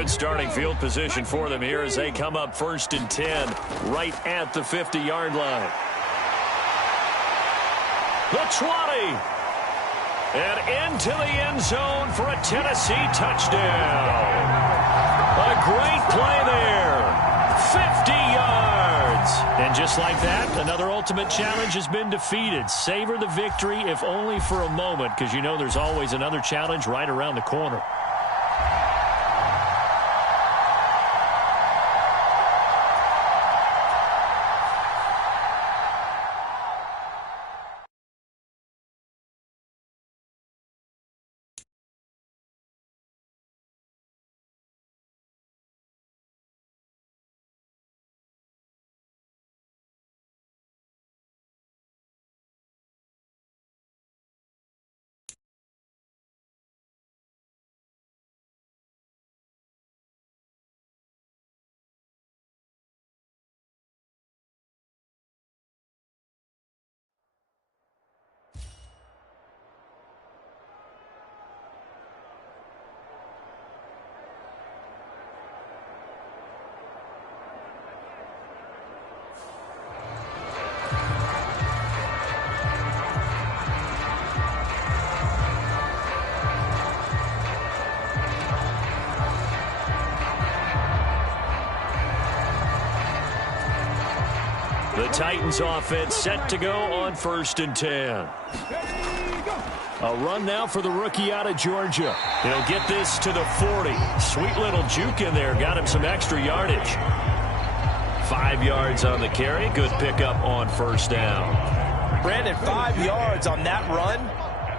Good starting field position for them here as they come up 1st and 10 right at the 50-yard line. The 20. And into the end zone for a Tennessee touchdown. A great play there. 50 yards. And just like that, another ultimate challenge has been defeated. Savor the victory, if only for a moment, because you know there's always another challenge right around the corner. The Titans offense set to go on 1st and 10. A run now for the rookie out of Georgia. He'll get this to the 40. Sweet little juke in there. Got him some extra yardage. 5 yards on the carry. Good pickup on 1st down. Brandon, 5 yards on that run.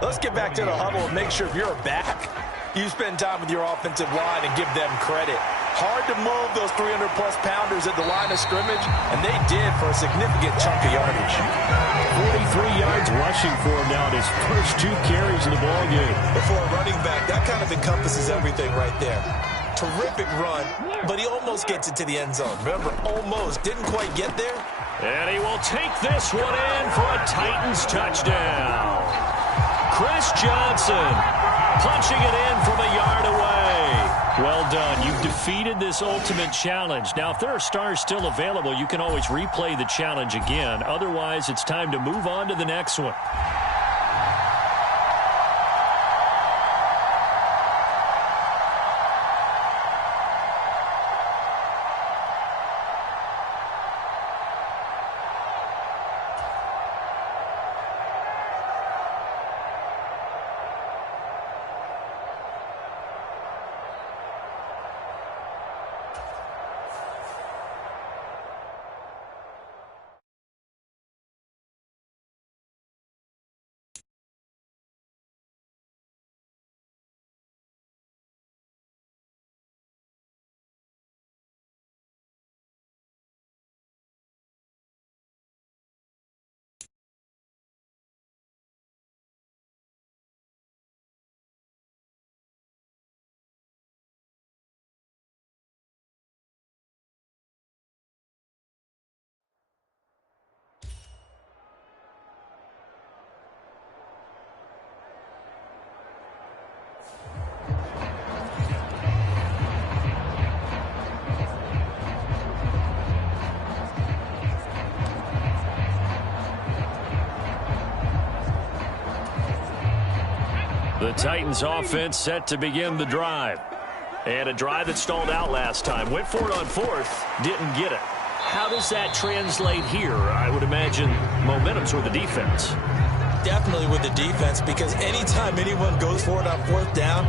Let's get back to the huddle and make sure if you're a back, you spend time with your offensive line and give them credit. Hard to move those 300-plus pounders at the line of scrimmage, and they did for a significant chunk of yardage. 43 yards rushing for him now in his first 2 carries of the ballgame. For a running back, that kind of encompasses everything right there. Terrific run, but he almost gets it to the end zone. Remember, almost. Didn't quite get there. And he will take this one in for a Titans touchdown. Chris Johnson punching it in from a yard away. Well done. You've defeated this ultimate challenge. Now, if there are stars still available, you can always replay the challenge again. Otherwise, it's time to move on to the next one. The Titans offense set to begin the drive. And a drive that stalled out last time. Went for it on 4th, didn't get it. How does that translate here? I would imagine momentum's with the defense. Definitely with the defense, because anytime anyone goes for it on 4th down,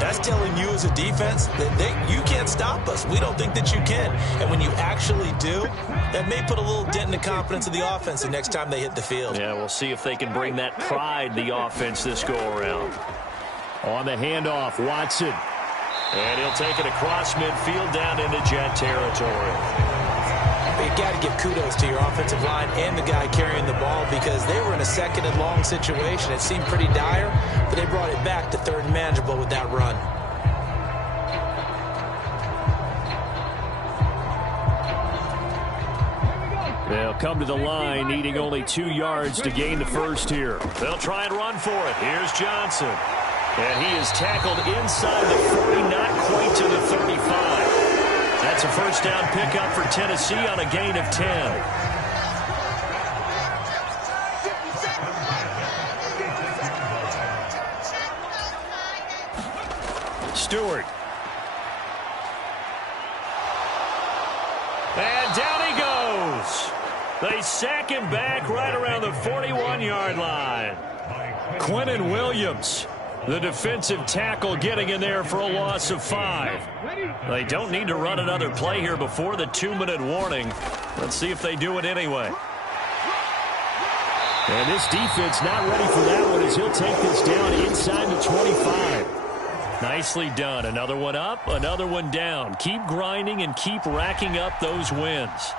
that's telling you as a defense that you can't stop us. We don't think that you can. And when you actually do, that may put a little dent in the confidence of the offense the next time they hit the field. Yeah, we'll see if they can bring that pride the offense this go-around. On the handoff, Watson. And he'll take it across midfield down into Jet territory. You got to give kudos to your offensive line and the guy carrying the ball, because they were in a 2nd and long situation. It seemed pretty dire, but they brought it back to 3rd and manageable with that run. They'll come to the line, needing only 2 yards to gain the first here. They'll try and run for it. Here's Johnson. And he is tackled inside the 40, not quite to the 35. That's a first down pickup for Tennessee on a gain of 10. Stewart. And down he goes. They sack him back right around the 41-yard line. Quentin Williams, the defensive tackle, getting in there for a loss of 5. They don't need to run another play here before the 2-minute warning. Let's see if they do it anyway. And this defense not ready for that one as he'll take this down inside the 25. Nicely done. Another one up, another one down. Keep grinding and keep racking up those wins.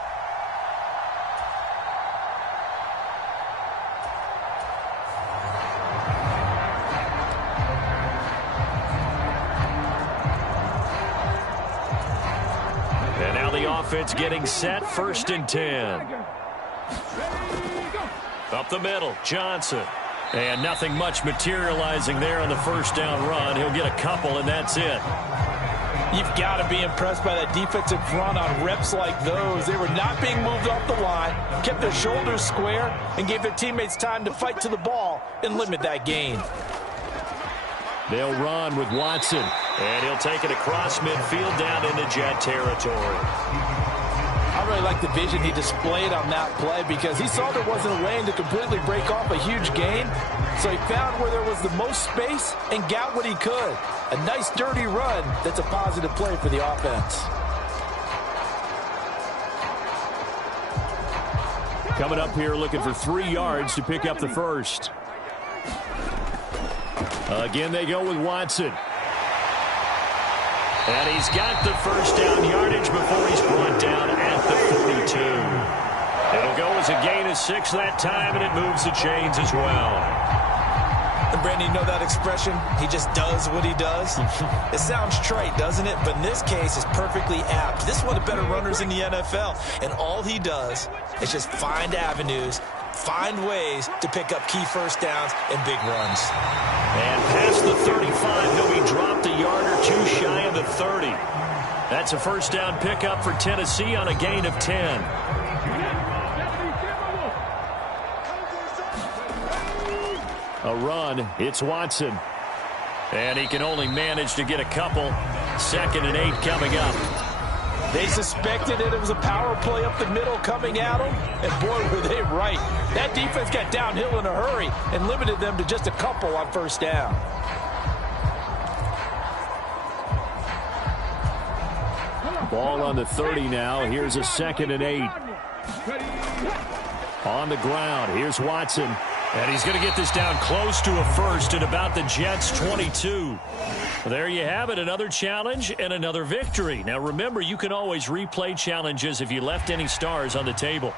And now the offense getting set, 1st and 10. Up the middle, Johnson. And nothing much materializing there on the first down run. He'll get a couple, and that's it. You've got to be impressed by that defensive front on reps like those. They were not being moved off the line, kept their shoulders square, and gave their teammates time to fight to the ball and limit that gain. They'll run with Watson, and he'll take it across midfield down into Jet territory. I really like the vision he displayed on that play because he saw there wasn't a lane to completely break off a huge gain. So he found where there was the most space and got what he could. A nice, dirty run that's a positive play for the offense. Coming up here looking for 3 yards to pick up the first. Again, they go with Watson. And he's got the first down yardage before he's brought down at the 42. It'll go as a gain of 6 that time, and it moves the chains as well. And Brandon, you know that expression? He just does what he does. It sounds trite, doesn't it? But in this case, it's perfectly apt. This is one of the better runners in the NFL. And all he does is just find avenues, find ways to pick up key first downs and big runs. And past the 35, he'll be dropped a yard or 2 shy of the 30. That's a first down pickup for Tennessee on a gain of 10. A run, it's Watson. And he can only manage to get a couple. 2nd and 8 coming up. They suspected it was a power play up the middle coming at them, and boy, were they right. That defense got downhill in a hurry and limited them to just a couple on first down. Ball on the 30 now. Here's a 2nd and 8. On the ground, here's Watson. And he's going to get this down close to a first at about the Jets' 22. There you have it, another challenge and another victory. Now remember, you can always replay challenges if you left any stars on the table.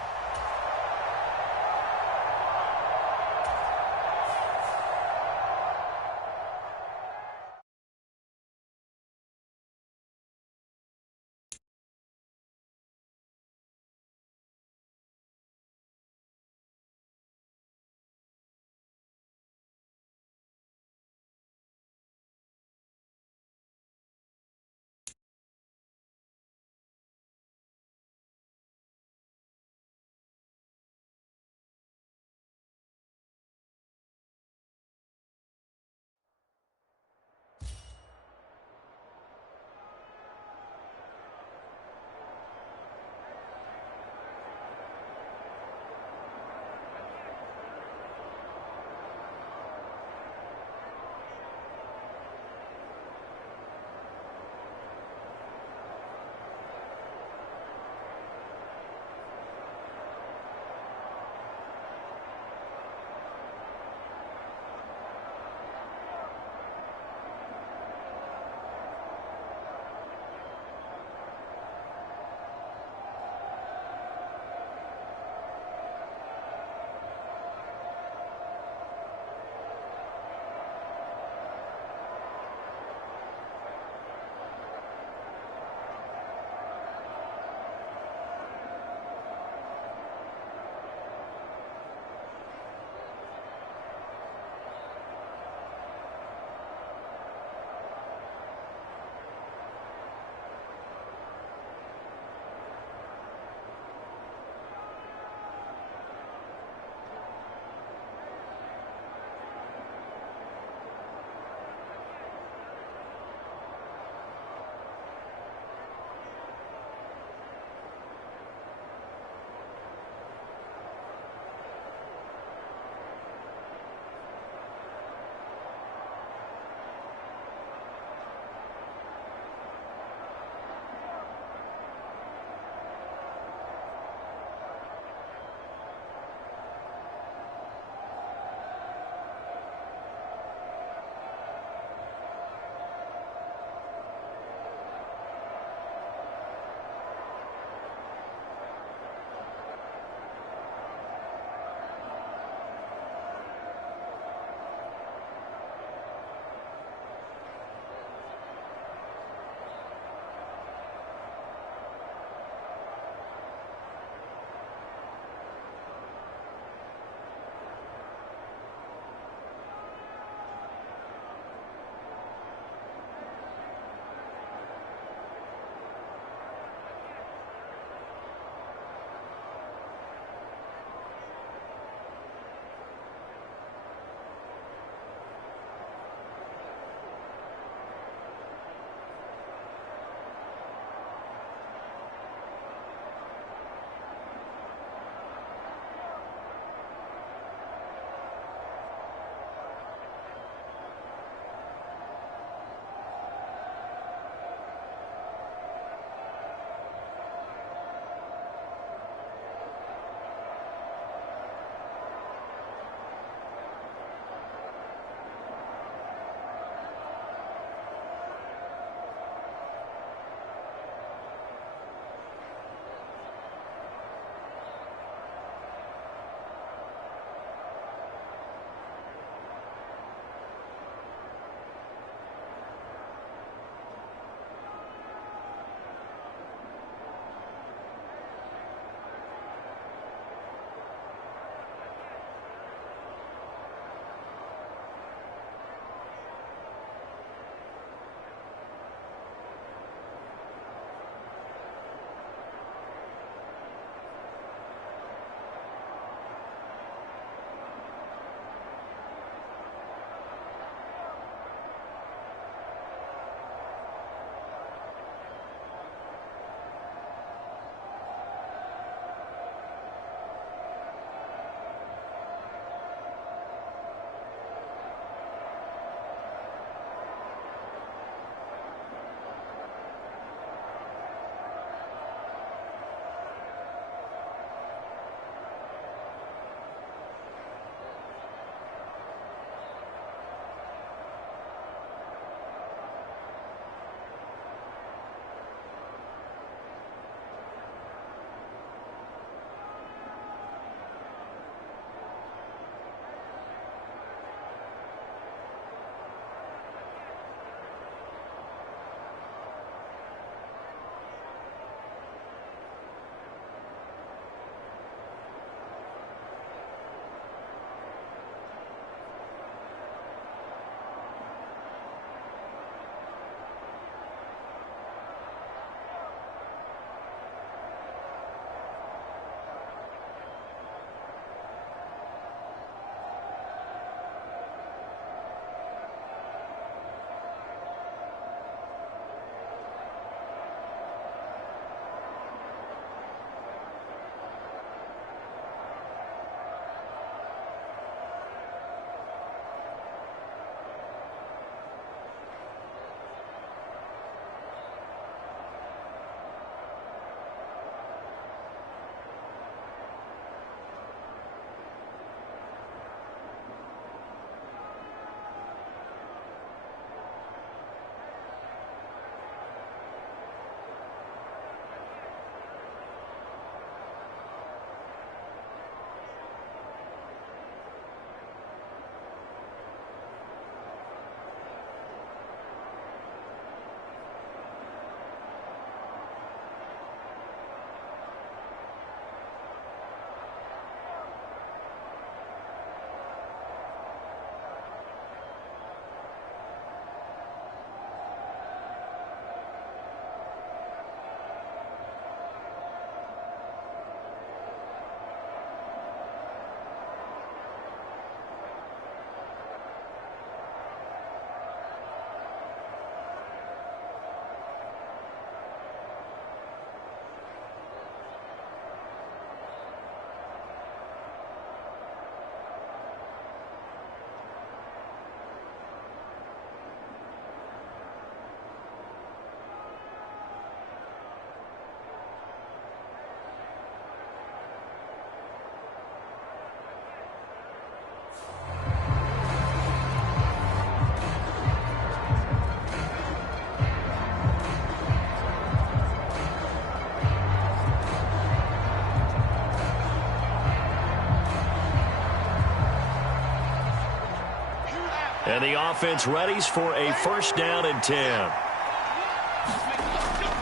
And the offense readies for a first down and 10.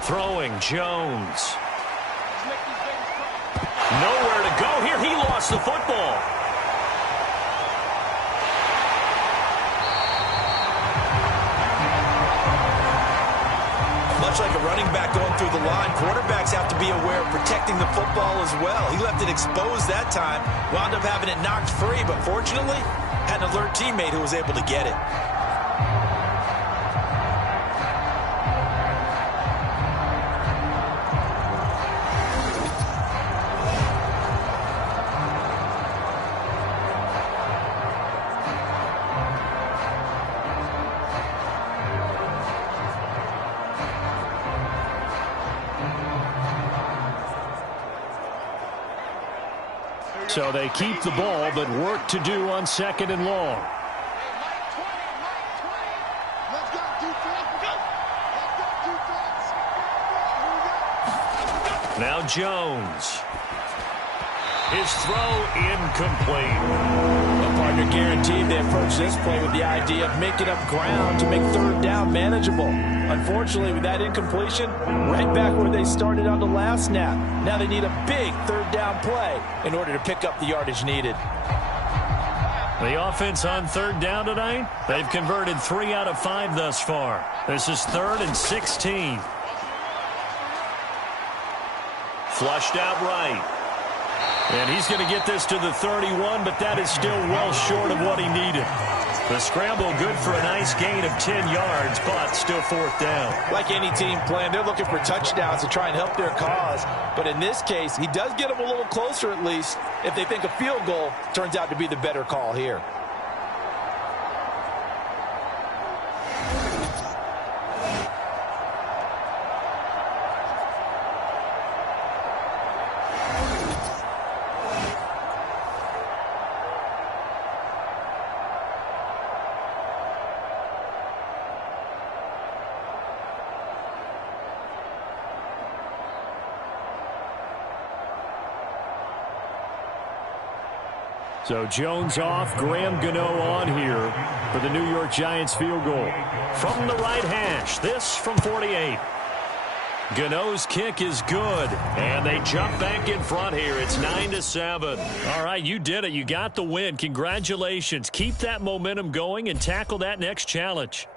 Throwing Jones. Nowhere to go here. He lost the football. Much like a running back going through the line, quarterbacks have to be aware of protecting the football as well. He left it exposed that time, wound up having it knocked free, but fortunately, had an alert teammate who was able to get it. So they keep the ball, but work to do on second and long. Now Jones. His throw incomplete. The partner guaranteed they approach this play with the idea of making up ground to make third down manageable. Unfortunately, with that incompletion, right back where they started on the last snap. Now they need a big third down play in order to pick up the yardage needed. The offense on third down tonight, they've converted 3 out of 5 thus far. This is 3rd and 16. Flushed out right. And he's going to get this to the 31, but that is still well short of what he needed. The scramble good for a nice gain of 10 yards, but still 4th down. Like any team playing, they're looking for touchdowns to try and help their cause. But in this case, he does get them a little closer at least if they think a field goal turns out to be the better call here. So Jones off, Graham Gano on here for the New York Giants field goal. From the right hash, this from 48. Gano's kick is good, and they jump back in front here. It's 9-7. All right, you did it. You got the win. Congratulations. Keep that momentum going and tackle that next challenge.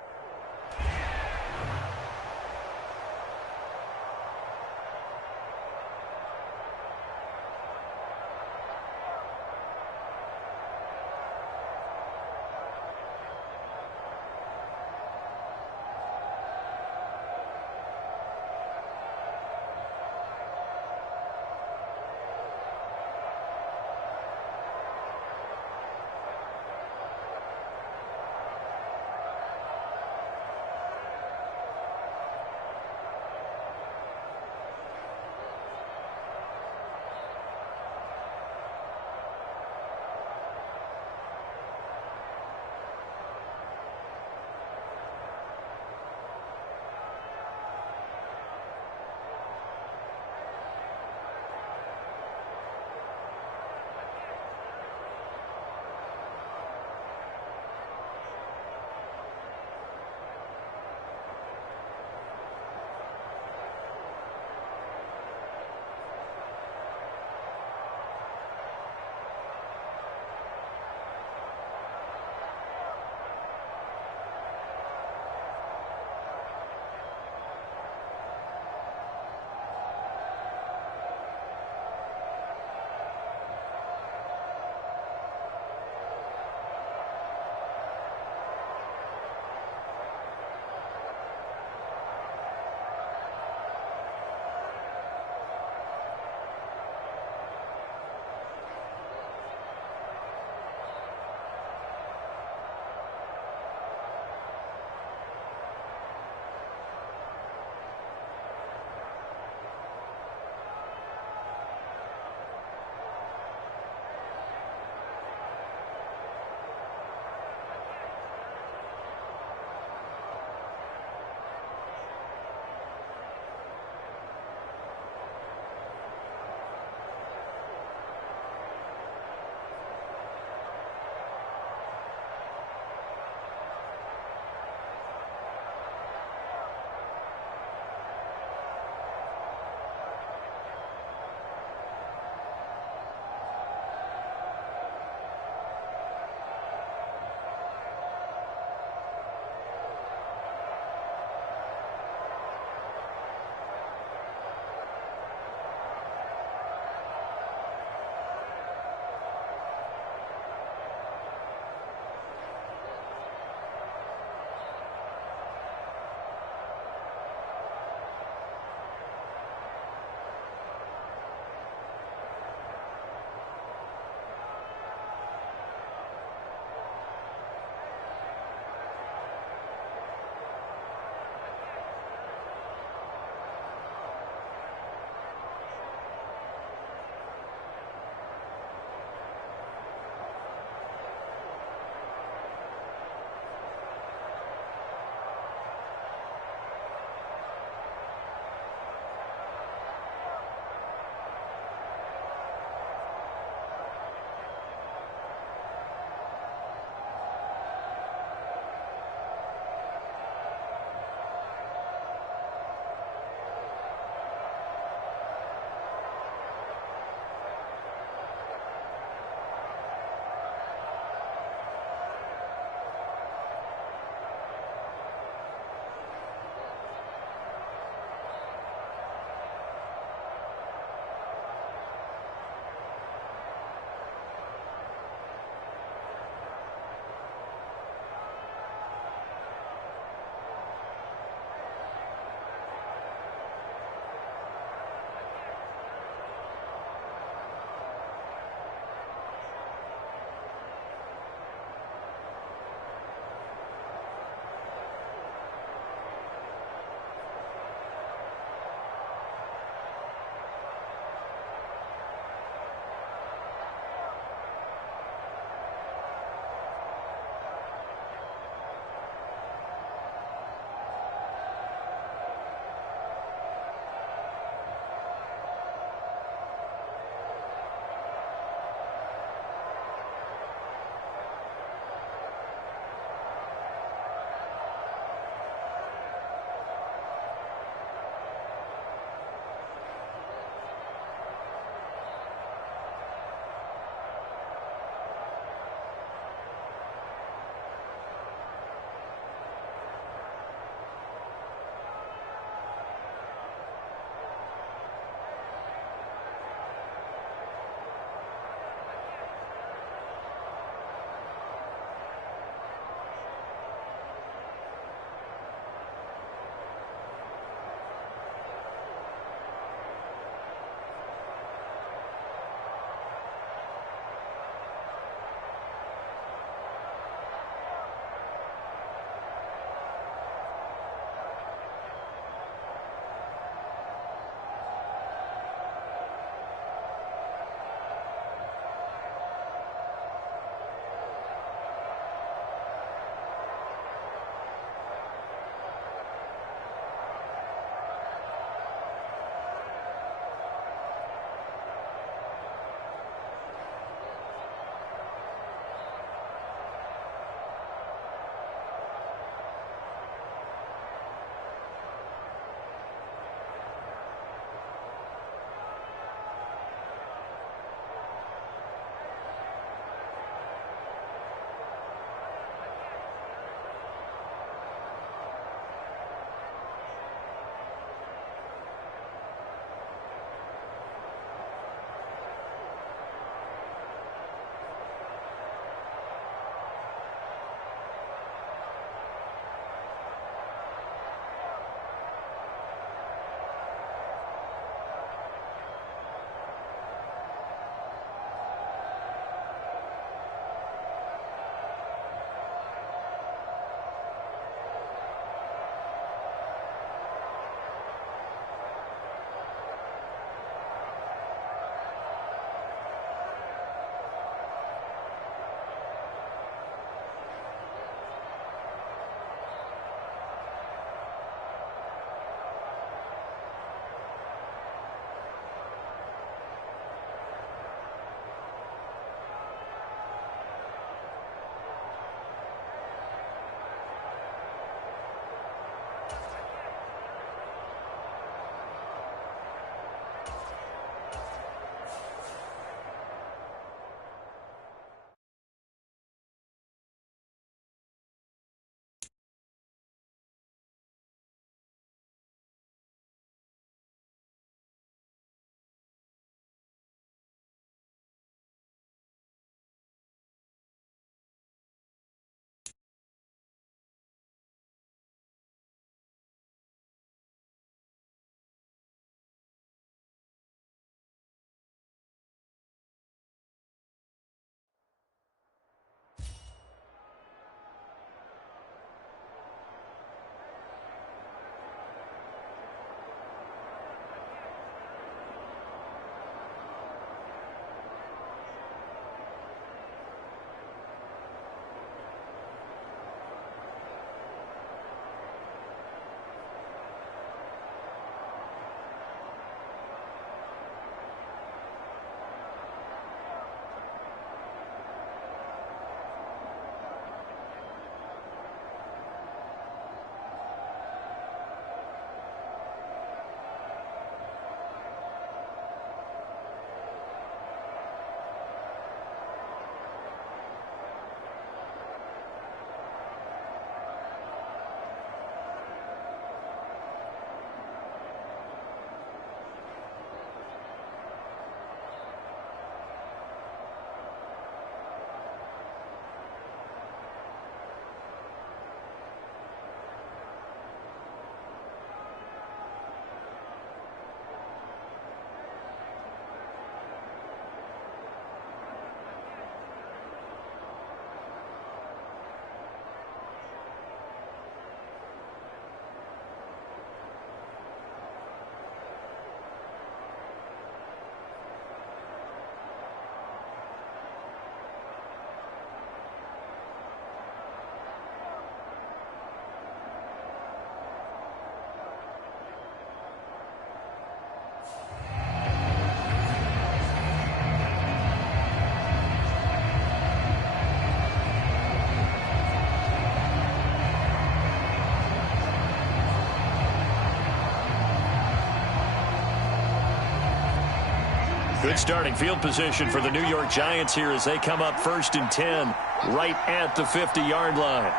Good starting field position for the New York Giants here as they come up 1st and 10 right at the 50-yard line.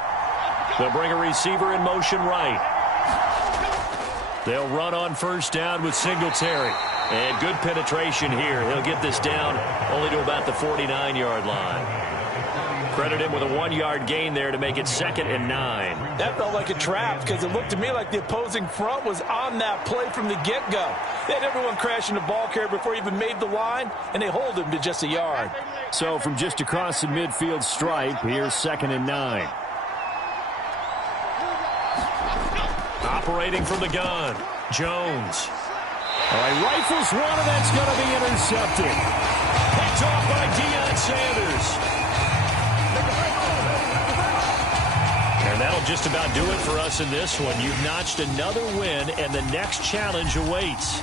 They'll bring a receiver in motion right. They'll run on 1st down with Singletary. And good penetration here. He'll get this down only to about the 49-yard line. Credit him with a 1-yard gain there to make it 2nd and 9. That felt like a trap because it looked to me like the opposing front was on that play from the get-go. They had everyone crashing the ball carrier before he even made the line, and they hold him to just a yard. So from just across the midfield stripe, here's 2nd and 9. Operating from the gun, Jones. All right, rifles one, and that's going to be intercepted. Picked off by Deion Sanders. And that'll just about do it for us in this one. You've notched another win, and the next challenge awaits.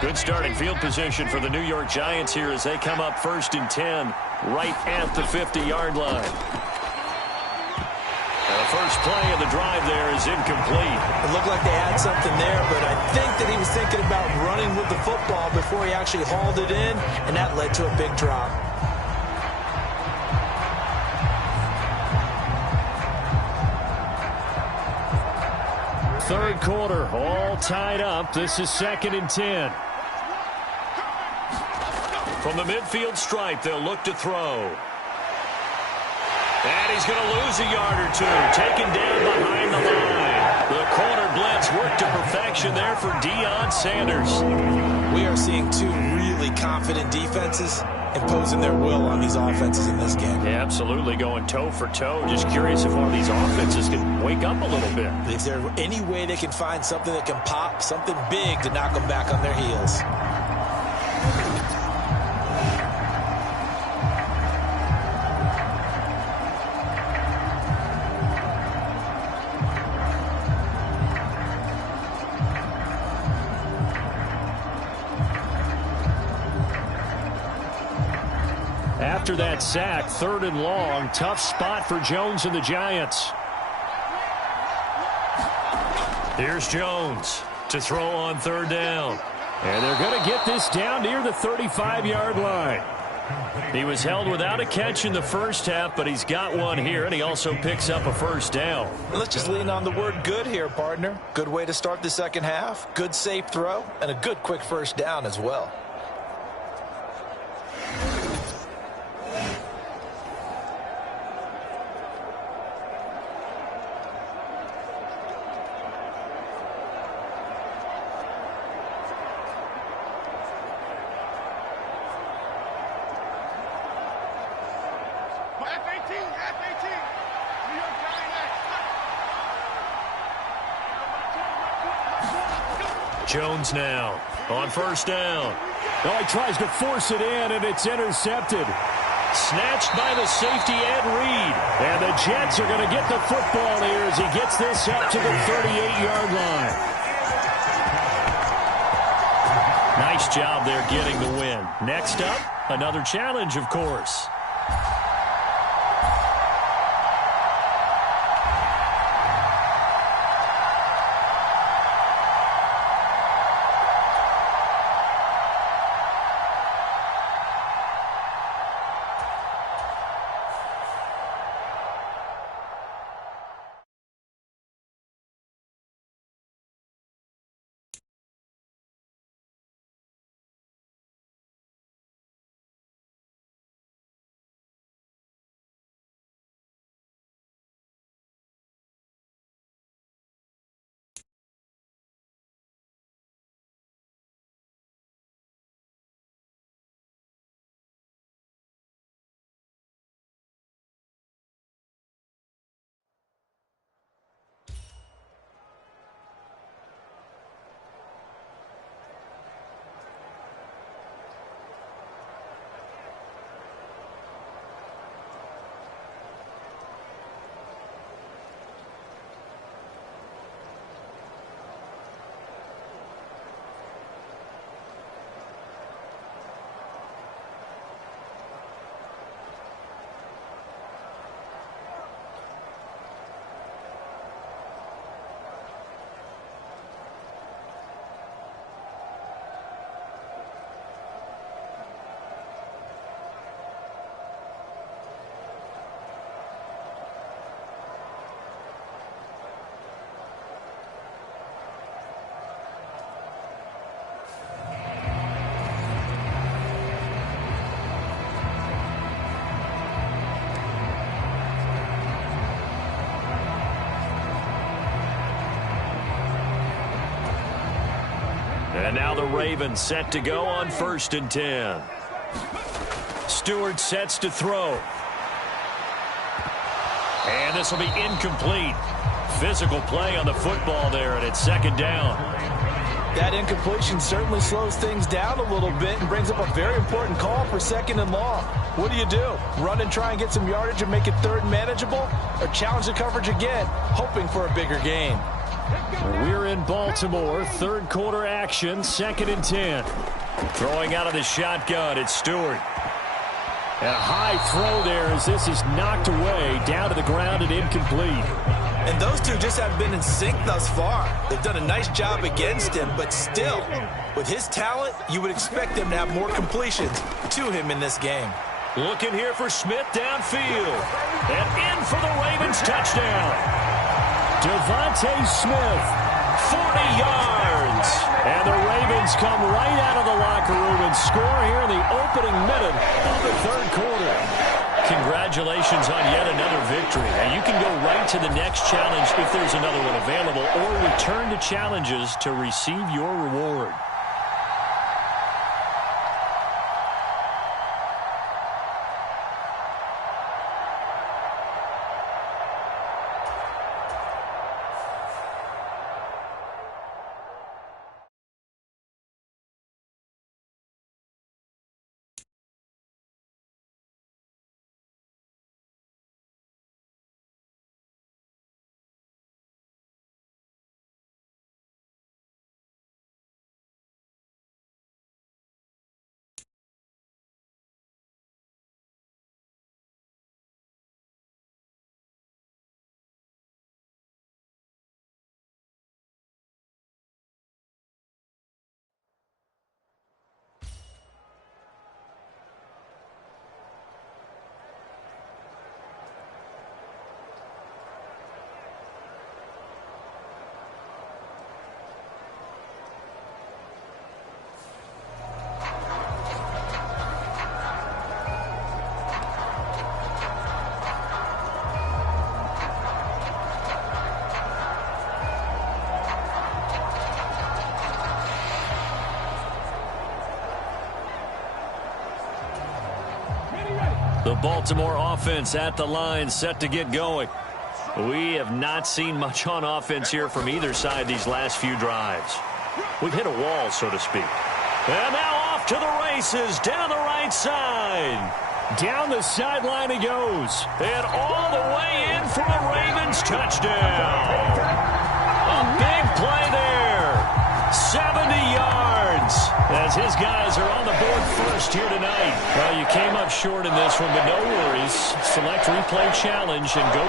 Good starting field position for the New York Giants here as they come up 1st and 10 right at the 50-yard line. And the first play of the drive there is incomplete. It looked like they had something there, but I think that he was thinking about running with the football before he actually hauled it in, and that led to a big drop. Third quarter, all tied up. This is 2nd and 10. From the midfield stripe, they'll look to throw. And he's going to lose a yard or two. Taken down behind the line. The corner blitz worked to perfection there for Deion Sanders. We are seeing two really confident defenses imposing their will on these offenses in this game. Yeah, absolutely, going toe for toe. Just curious if one of these offenses can wake up a little bit. Is there any way they can find something that can pop, something big to knock them back on their heels? After that sack, 3rd and long, tough spot for Jones and the Giants. Here's Jones to throw on 3rd down. And they're going to get this down near the 35-yard line. He was held without a catch in the first half, but he's got one here, and he also picks up a 1st down. Let's just lean on the word good here, partner. Good way to start the second half, good safe throw, and a good quick 1st down as well. Jones now on first down. Oh, he tries to force it in, and it's intercepted. Snatched by the safety Ed Reed. And the Jets are going to get the football here as he gets this up to the 38-yard line. Nice job there getting the win. Next up, another challenge, of course. And now the Ravens set to go on 1st and 10. Stewart sets to throw. And this will be incomplete. Physical play on the football there, and it's 2nd down. That incompletion certainly slows things down a little bit and brings up a very important call for 2nd and long. What do? Run and try and get some yardage and make it 3rd and manageable? Or challenge the coverage again, hoping for a bigger gain? We're in Baltimore, 3rd quarter action, 2nd and 10. Throwing out of the shotgun, it's Stewart. And a high throw there as this is knocked away, down to the ground and incomplete. And those two just have been in sync thus far. They've done a nice job against him, but still, with his talent, you would expect them to have more completions to him in this game. Looking here for Smith downfield. And in for the Ravens touchdown. Devontae Smith, 40 yards. And the Ravens come right out of the locker room and score here in the opening minute of the 3rd quarter. Congratulations on yet another victory. And you can go right to the next challenge if there's another one available, or return to challenges to receive your reward. The Baltimore offense at the line, set to get going. We have not seen much on offense here from either side these last few drives. We've hit a wall, so to speak. And now off to the races down the right side. Down the sideline he goes. And all the way in for a Ravens touchdown. A big play there. 70 yards. As his guys are on the board first here tonight. Well, you came up short in this one, but no worries. Select replay challenge and go.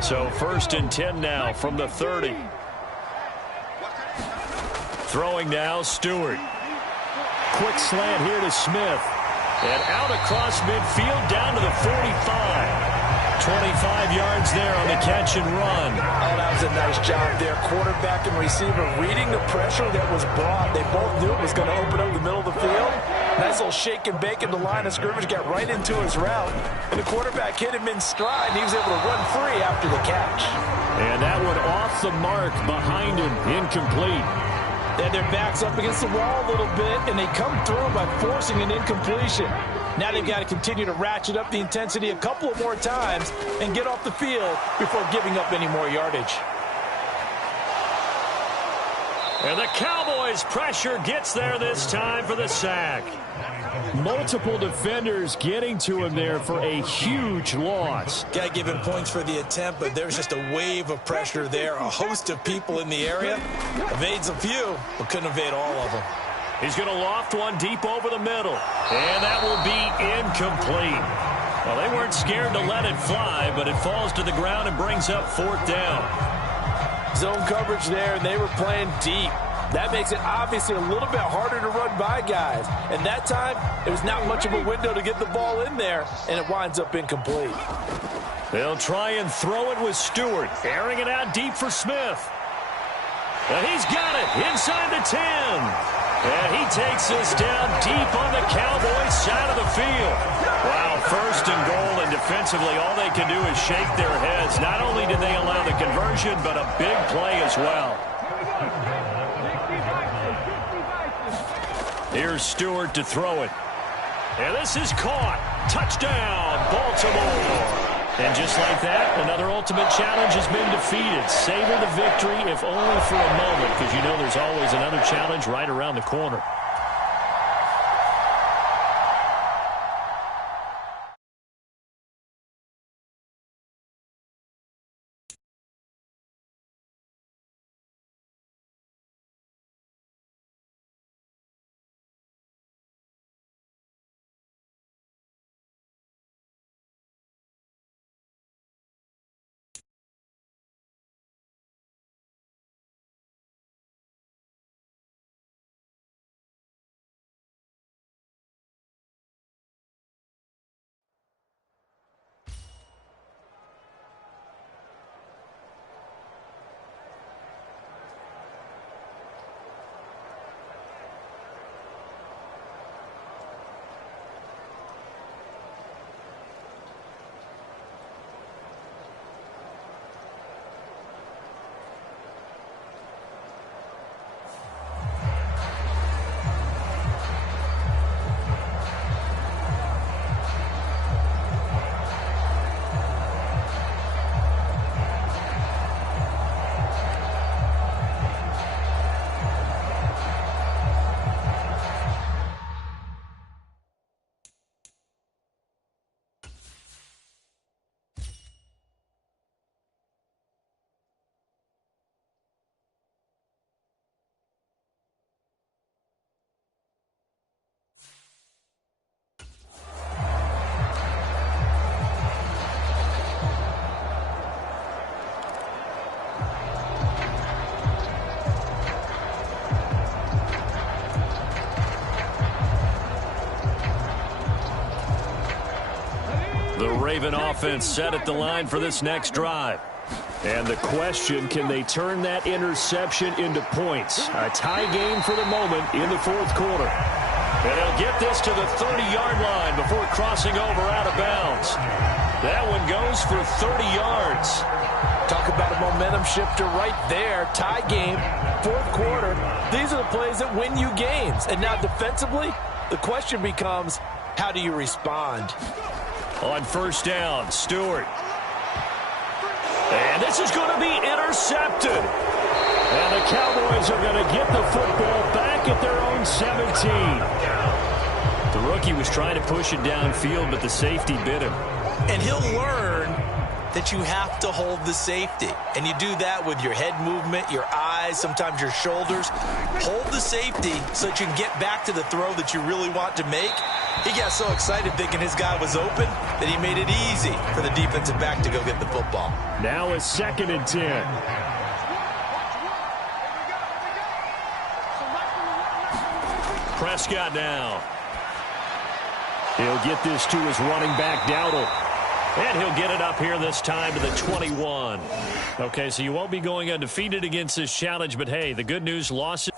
So 1st and 10 now from the 30. Throwing now, Stewart. Quick slant here to Smith. And out across midfield down to the 45. 25 yards there on the catch and run. Oh, that was a nice job there. Quarterback and receiver reading the pressure that was brought. They both knew it was going to open up the middle of the field. Nice little shake and bake in the line of scrimmage, got right into his route. And the quarterback hit him in stride, and he was able to run free after the catch. And that one off the mark behind him, incomplete. And their backs up against the wall a little bit, and they come through by forcing an incompletion. Now they've got to continue to ratchet up the intensity a couple of more times and get off the field before giving up any more yardage. And the Cowboys' pressure gets there this time for the sack. Multiple defenders getting to him there for a huge loss. Got to give him points for the attempt, but there's just a wave of pressure there. A host of people in the area. Evades a few, but couldn't evade all of them. He's going to loft one deep over the middle. And that will be incomplete. Well, they weren't scared to let it fly, but it falls to the ground and brings up 4th down. Zone coverage there, and they were playing deep. That makes it obviously a little bit harder to run by guys. And that time, it was not much of a window to get the ball in there, and it winds up incomplete. They'll try and throw it with Stewart, airing it out deep for Smith. And he's got it inside the 10. And he takes us down deep on the Cowboys side of the field. Wow, 1st and goal, and defensively all they can do is shake their heads. Not only did they allow the conversion, but a big play as well. Here's Stewart to throw it. And this is caught. Touchdown, Baltimore. And just like that, another ultimate challenge has been defeated. Savor the victory, if only for a moment, because you know there's always another challenge right around the corner. The Raven offense set at the line for this next drive. And the question, can they turn that interception into points? A tie game for the moment in the 4th quarter. And they'll get this to the 30-yard line before crossing over out of bounds. That one goes for 30 yards. Talk about a momentum shifter right there. Tie game, fourth quarter. These are the plays that win you games. And now defensively, the question becomes, how do you respond? On first down, Stewart. And this is going to be intercepted. And the Cowboys are going to get the football back at their own 17. The rookie was trying to push it downfield, but the safety bit him. And he'll learn that you have to hold the safety. And you do that with your head movement, your eyes, sometimes your shoulders. Hold the safety so that you can get back to the throw that you really want to make. He got so excited thinking his guy was open that he made it easy for the defensive back to go get the football. Now a 2nd and 10. Prescott now. He'll get this to his running back, Dowdle. And he'll get it up here this time to the 21. Okay, so you won't be going undefeated against this challenge, but hey, the good news, losses.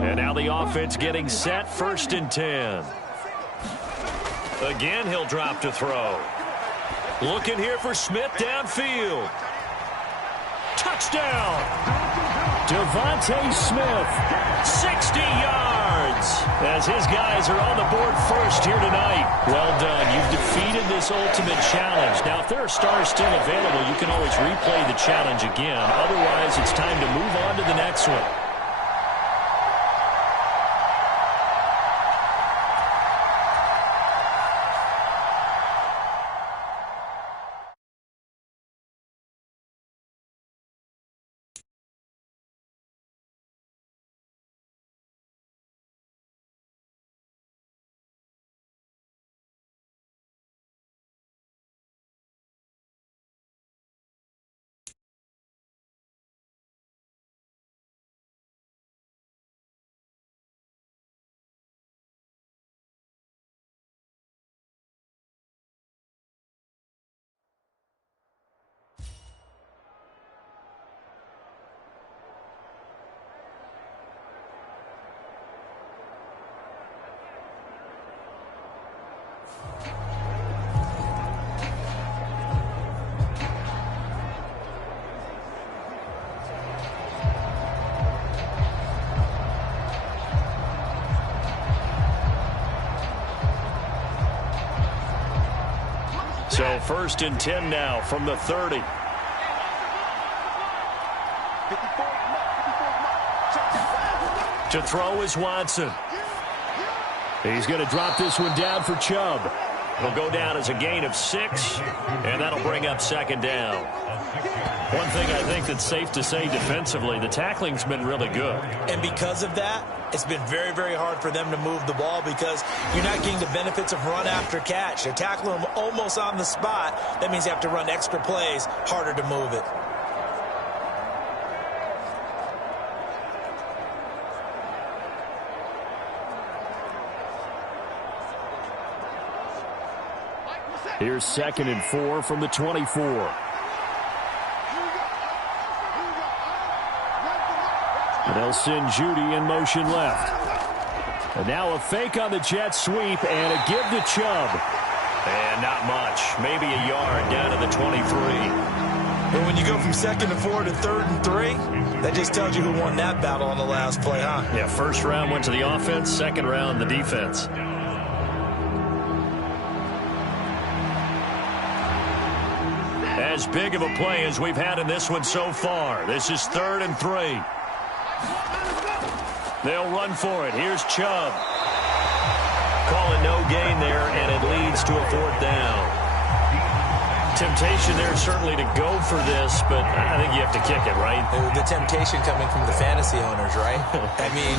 And now the offense getting set, 1st and 10. Again, he'll drop to throw. Looking here for Smith downfield. Touchdown! Devontae Smith. 60 yards as his guys are on the board first here tonight. Well done. You've defeated this ultimate challenge. Now, if there are stars still available, you can always replay the challenge again. Otherwise, it's time to move on to the next one. So 1st and 10 now from the 30. To throw is Watson. He's going to drop this one down for Chubb. It'll go down as a gain of 6, and that'll bring up 2nd down. One thing I think that's safe to say defensively, the tackling's been really good. And because of that, it's been very, very hard for them to move the ball because you're not getting the benefits of run after catch. They're tackling them almost on the spot. That means you have to run extra plays, harder to move it. Here's 2nd and 4 from the 24. And they'll send Judy in motion left. And now a fake on the jet sweep and a give to Chubb. And not much. Maybe a yard down to the 23. But when you go from 2nd and 4 to 3rd and 3, that just tells you who won that battle on the last play, huh? Yeah, 1st round went to the offense, 2nd round the defense. As big of a play as we've had in this one so far. This is 3rd and 3. They'll run for it. Here's Chubb. Calling no gain there, and it leads to a 4th down. Temptation there certainly to go for this, but I think you have to kick it, right? The temptation coming from the fantasy owners, right? I mean,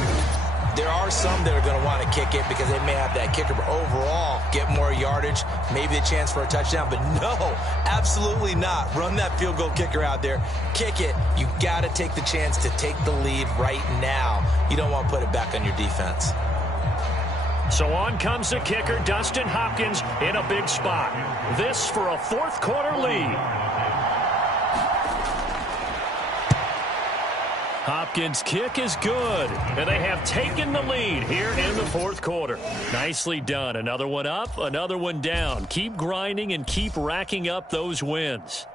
there are some that are going to want to kick it because they may have that kicker, but overall, get more yardage, maybe a chance for a touchdown. But no, absolutely not. Run that field goal kicker out there. Kick it. You got to take the chance to take the lead right now. You don't want to put it back on your defense. So on comes the kicker, Dustin Hopkins, in a big spot. This for a 4th quarter lead. Hopkins' kick is good, and they have taken the lead here in the fourth quarter. Nicely done. Another one up, another one down. Keep grinding and keep racking up those wins.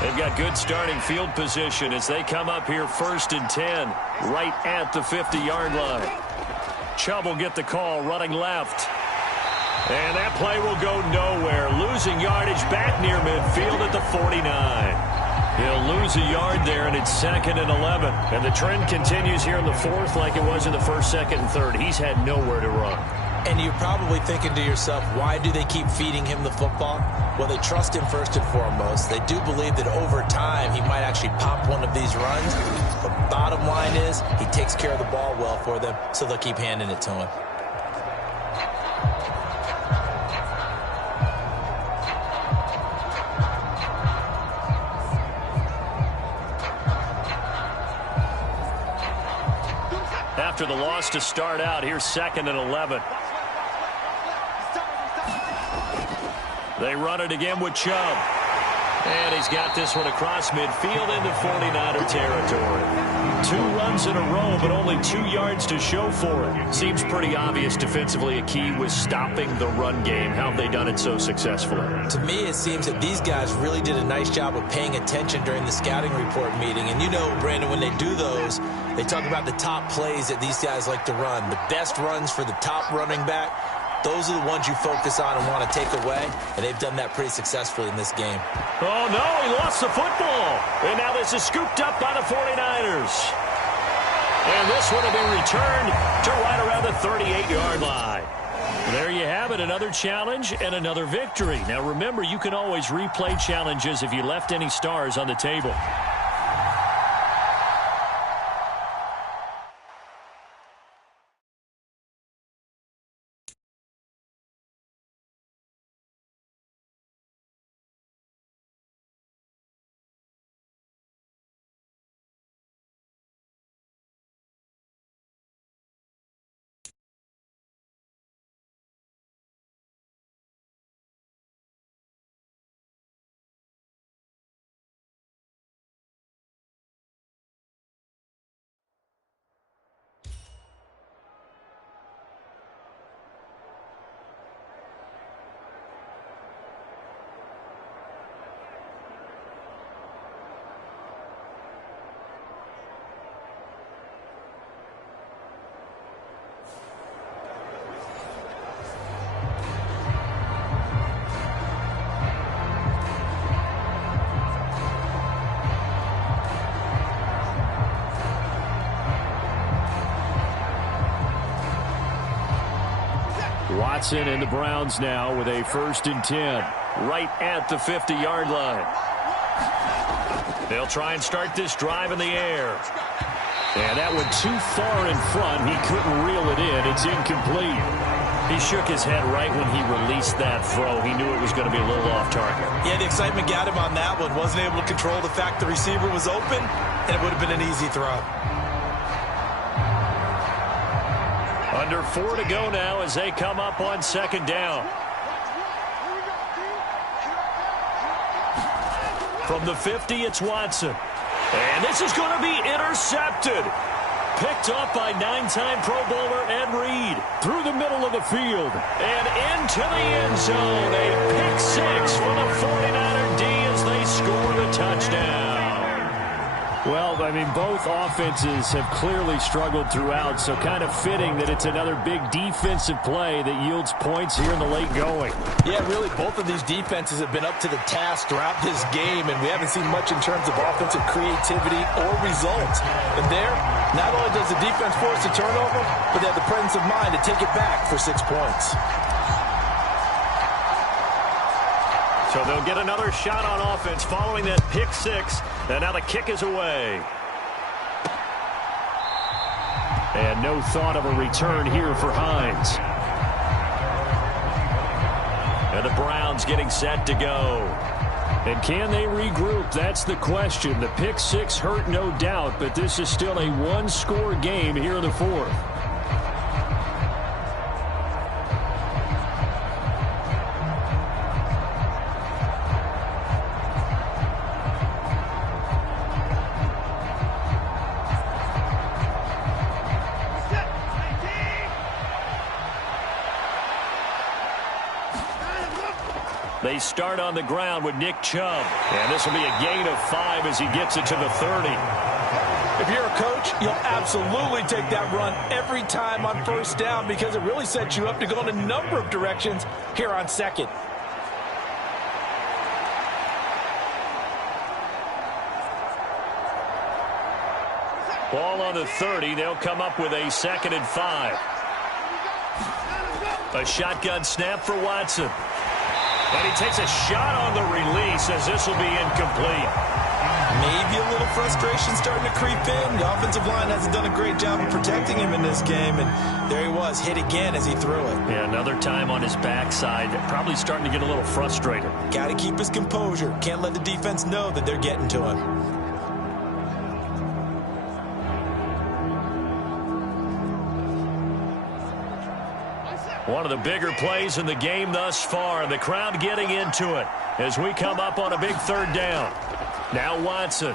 They've got good starting field position as they come up here 1st and 10, right at the 50-yard line. Chubb will get the call running left. And that play will go nowhere. Losing yardage back near midfield at the 49. He'll lose a yard there, and it's 2nd and 11. And the trend continues here in the fourth like it was in the 1st, 2nd, and 3rd. He's had nowhere to run. And you're probably thinking to yourself, why do they keep feeding him the football? Well, they trust him first and foremost. They do believe that over time he might actually pop one of these runs. The bottom line is he takes care of the ball well for them, so they'll keep handing it to him. After the loss to start out, here's 2nd and 11. They run it again with Chubb. And he's got this one across midfield into 49er territory. 2 runs in a row, but only 2 yards to show for it. Seems pretty obvious defensively a key was stopping the run game. How have they done it so successfully? To me, it seems that these guys really did a nice job of paying attention during the scouting report meeting. And you know, Brandon, when they do those, they talk about the top plays that these guys like to run. The best runs for the top running back. Those are the ones you focus on and want to take away, and they've done that pretty successfully in this game. Oh, no, he lost the football. And now this is scooped up by the 49ers. And this one will be returned to right around the 38-yard line. There you have it, another challenge and another victory. Now, remember, you can always replay challenges if you left any stars on the table. Watson and the Browns now with a 1st and 10 right at the 50-yard line. They'll try and start this drive in the air. And that went too far in front. He couldn't reel it in. It's incomplete. He shook his head right when he released that throw. He knew it was going to be a little off target. Yeah, the excitement got him on that one. Wasn't able to control the fact the receiver was open, and it would have been an easy throw. Under 4 to go now as they come up on 2nd down. From the 50, it's Watson. And this is going to be intercepted. Picked up by 9-time Pro Bowler Ed Reed. through the middle of the field. And into the end zone. A pick six for the 49er D as they score the touchdown. Well, I mean, both offenses have clearly struggled throughout, so kind of fitting that it's another big defensive play that yields points here in the late going. Yeah, really, both of these defenses have been up to the task throughout this game, and we haven't seen much in terms of offensive creativity or results. And there, not only does the defense force a turnover, but they have the presence of mind to take it back for 6 points. So they'll get another shot on offense following that pick six. And now the kick is away. And no thought of a return here for Hines. And the Browns getting set to go. And can they regroup? That's the question. The pick six hurt, no doubt, but this is still a one-score game here in the fourth. They start on the ground with Nick Chubb. And this will be a gain of 5 as he gets it to the 30. If you're a coach, you'll absolutely take that run every time on first down because it really sets you up to go in a number of directions here on second. Ball on the 30. They'll come up with a 2nd and 5. A shotgun snap for Watson. And he takes a shot on the release as this will be incomplete. Maybe a little frustration starting to creep in. The offensive line hasn't done a great job of protecting him in this game. And there he was, hit again as he threw it. Yeah, another time on his backside. Probably starting to get a little frustrated. Got to keep his composure. Can't let the defense know that they're getting to him. One of the bigger plays in the game thus far. The crowd getting into it as we come up on a big 3rd down. Now Watson.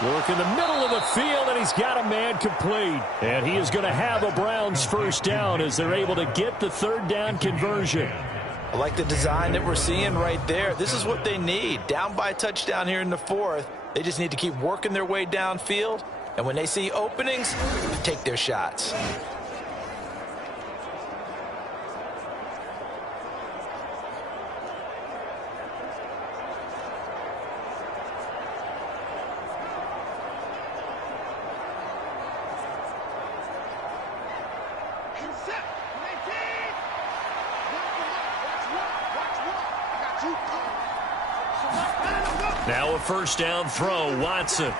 Work in the middle of the field, and he's got a man complete. And he is going to have a Browns first down as they're able to get the 3rd down conversion. I like the design that we're seeing right there. This is what they need. Down by a touchdown here in the 4th. They just need to keep working their way downfield. And when they see openings, take their shots. Now a first down throw, Watson.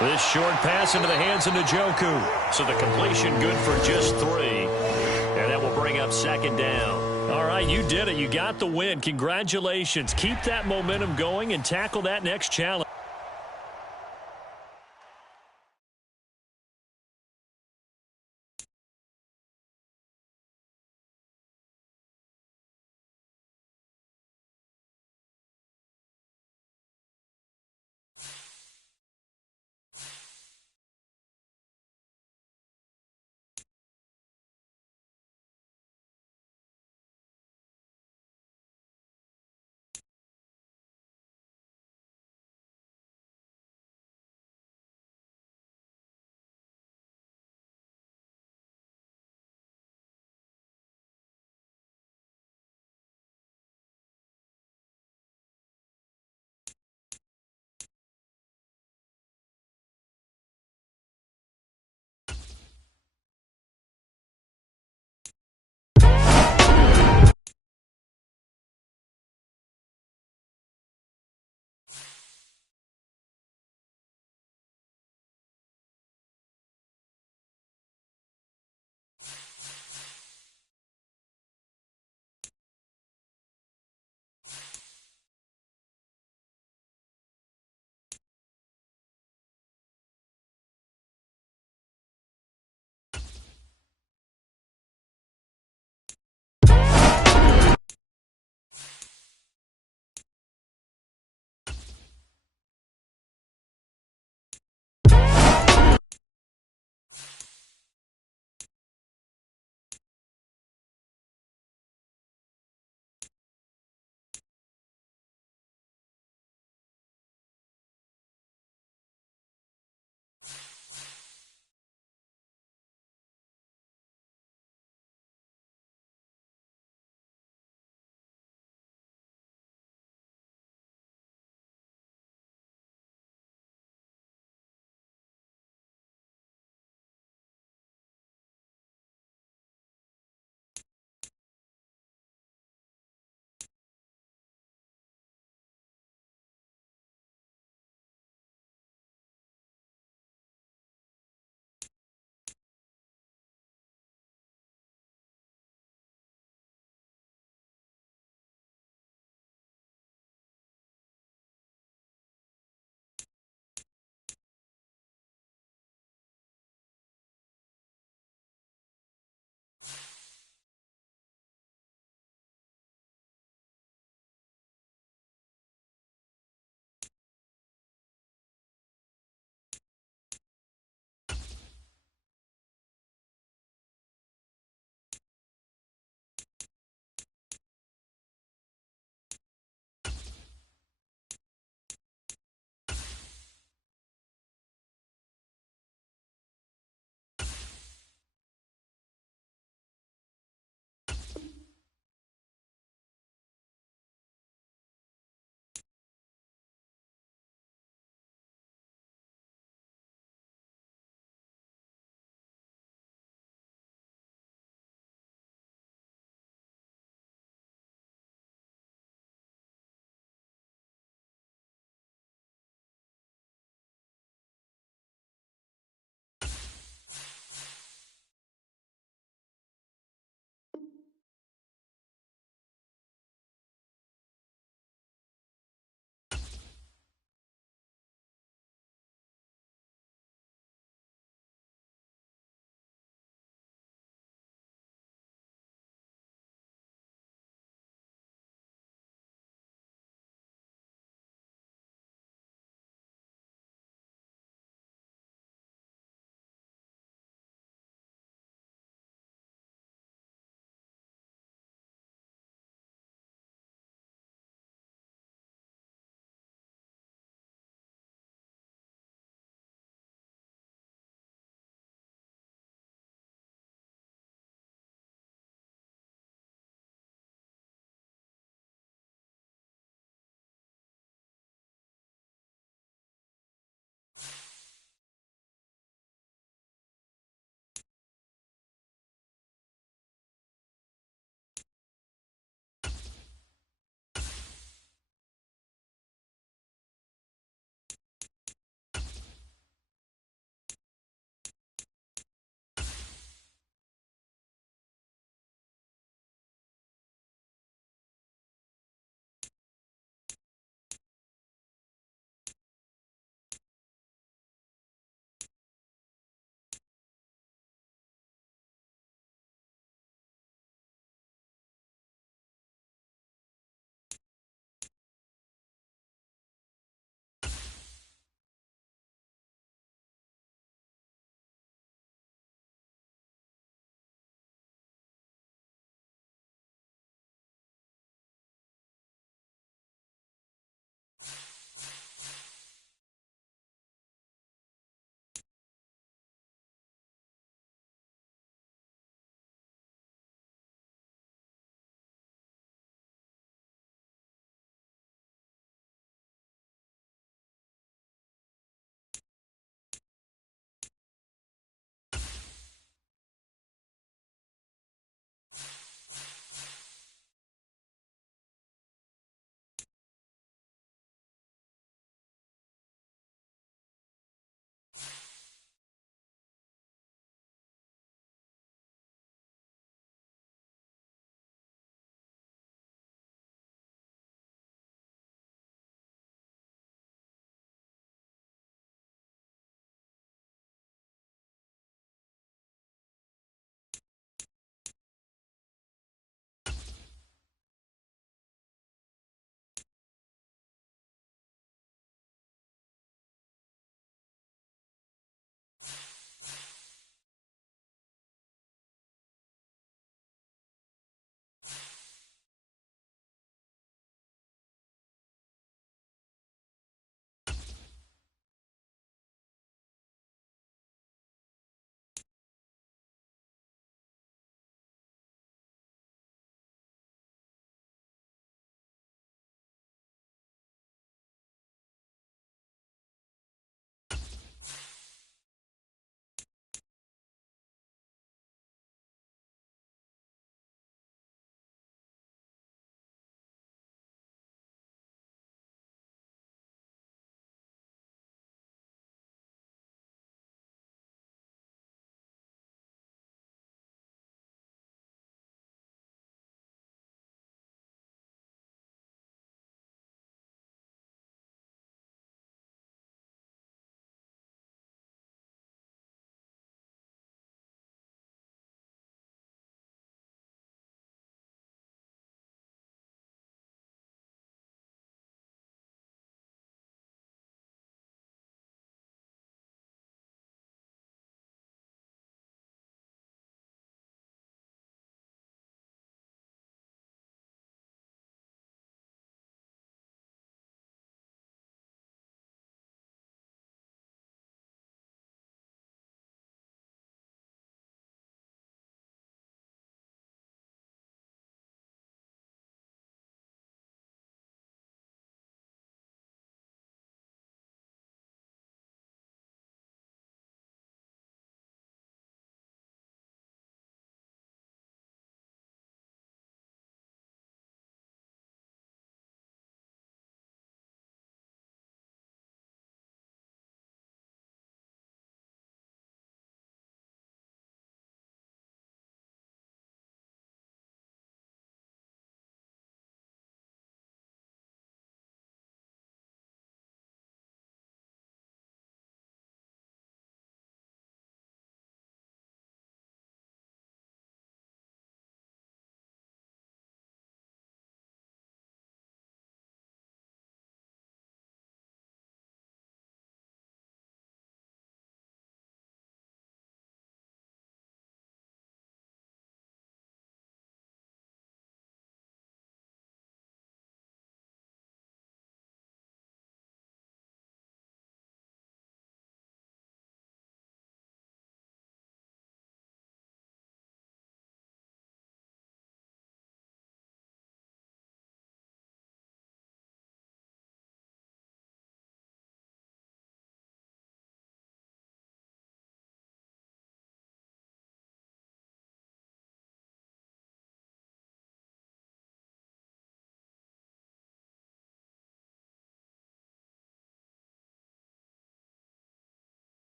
This short pass into the hands of Njoku. So the completion good for just 3. And that will bring up 2nd down. All right, you did it. You got the win. Congratulations. Keep that momentum going and tackle that next challenge.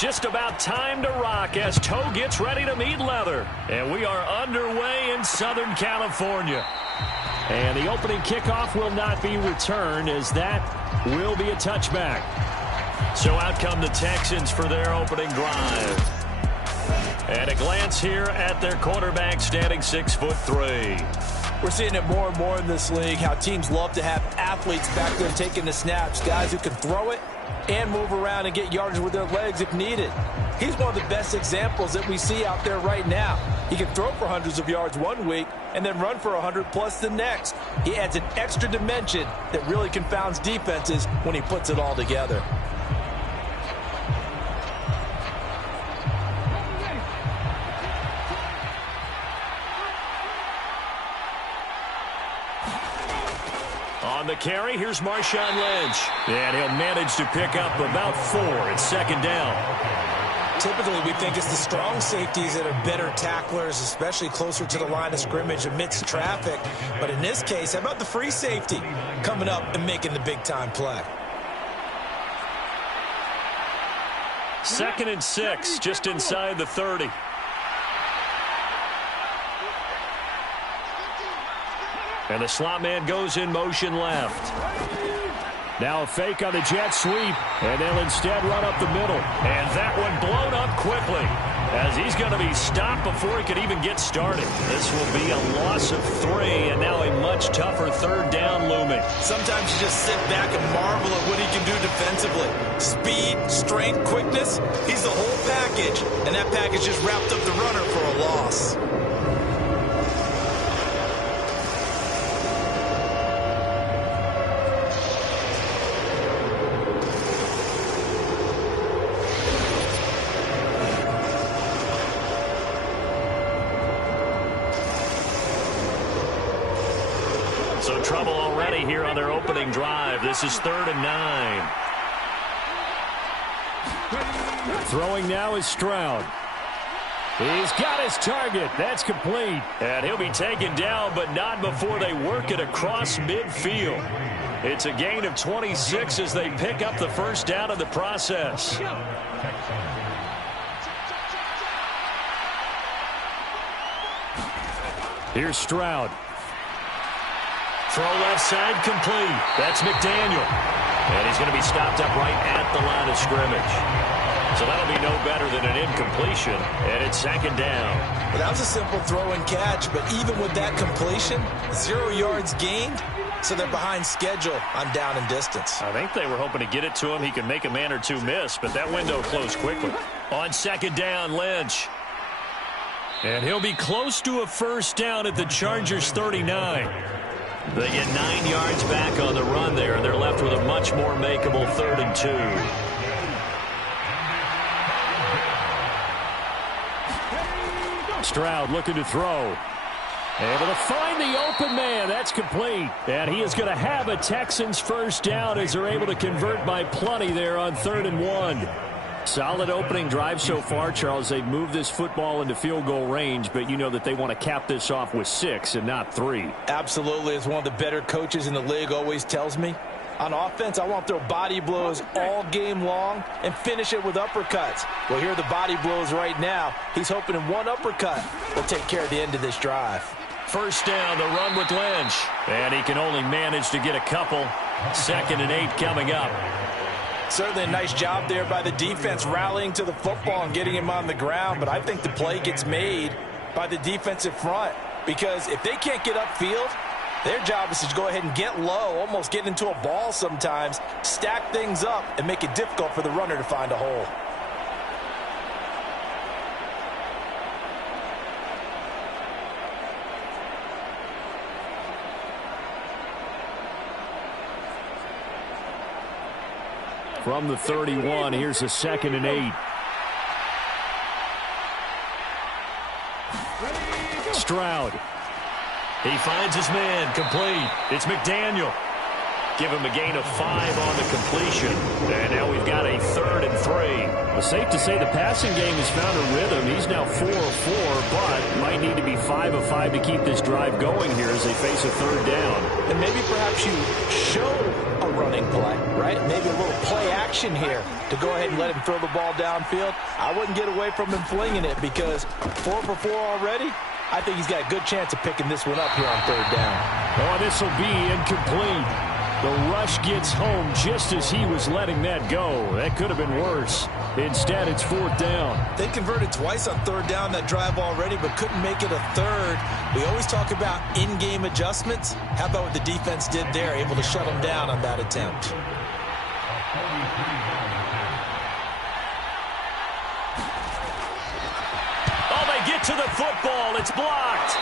Just about time to rock as toe gets ready to meet leather. And we are underway in Southern California. And the opening kickoff will not be returned, as that will be a touchback. So out come the Texans for their opening drive. And a glance here at their quarterback, standing 6'3". We're seeing it more and more in this league, how teams love to have athletes back there taking the snaps, guys who can throw it and move around and get yardage with their legs if needed. He's one of the best examples that we see out there right now. He can throw for hundreds of yards one week and then run for 100+ the next. He adds an extra dimension that really confounds defenses when he puts it all together. On the carry, here's Marshawn Lynch. And he'll manage to pick up about 4 at second down. Typically, we think it's the strong safeties that are better tacklers, especially closer to the line of scrimmage amidst traffic. But in this case, how about the free safety coming up and making the big-time play? 2nd and 6, just inside the 30. And the slot man goes in motion left. Now a fake on the jet sweep, and they'll instead run up the middle. And that one blown up quickly, as he's going to be stopped before he could even get started. This will be a loss of 3, and now a much tougher 3rd down looming. Sometimes you just sit back and marvel at what he can do defensively. Speed, strength, quickness, he's the whole package. And that package just wrapped up the runner for a loss. So trouble already here on their opening drive. This is 3rd and 9. Throwing now is Stroud. He's got his target. That's complete. And he'll be taken down, but not before they work it across midfield. It's a gain of 26 as they pick up the first down in the process. Here's Stroud. Throw left side complete. That's McDaniel. And he's going to be stopped up right at the line of scrimmage. So that'll be no better than an incompletion. And it's 2nd down. Well, that was a simple throw and catch, but even with that completion, 0 yards gained, so they're behind schedule on down and distance. I think they were hoping to get it to him. He could make a man or two miss, but that window closed quickly. On 2nd down, Lynch. And he'll be close to a first down at the Chargers' 39. They get 9 yards back on the run there, and they're left with a much more makeable 3rd and 2. Stroud looking to throw. Able to find the open man. That's complete. And he is going to have a Texans first down as they're able to convert by plenty there on 3rd and 1. Solid opening drive so far, Charles. They've moved this football into field goal range, but you know that they want to cap this off with 6 and not 3. Absolutely. As one of the better coaches in the league always tells me, on offense, I want to throw body blows all game long and finish it with uppercuts. Well, here are the body blows right now. He's hoping in one uppercut will take care of the end of this drive. First down, the run with Lynch. And he can only manage to get a couple. 2nd and 8 coming up. Certainly a nice job there by the defense rallying to the football and getting him on the ground, but I think the play gets made by the defensive front, because if they can't get upfield, their job is to go ahead and get low, almost get into a ball sometimes, stack things up, and make it difficult for the runner to find a hole. From the 31, here's a 2nd and 8. Stroud. He finds his man, complete. It's McDaniel. Give him a gain of 5 on the completion. And now we've got a 3rd and 3. It's safe to say the passing game has found a rhythm. He's now 4 of 4, but might need to be 5 of 5 to keep this drive going here as they face a 3rd down. And maybe perhaps you show a running play, right? Maybe a little play action here to go ahead and let him throw the ball downfield. I wouldn't get away from him flinging it because 4 for 4 already. I think he's got a good chance of picking this one up here on 3rd down. Oh, this will be incomplete. The rush gets home just as he was letting that go. That could have been worse. Instead, it's 4th down. They converted twice on 3rd down that drive already, but couldn't make it a 3rd. We always talk about in-game adjustments. How about what the defense did there, able to shut them down on that attempt? Oh, they get to the football. It's blocked.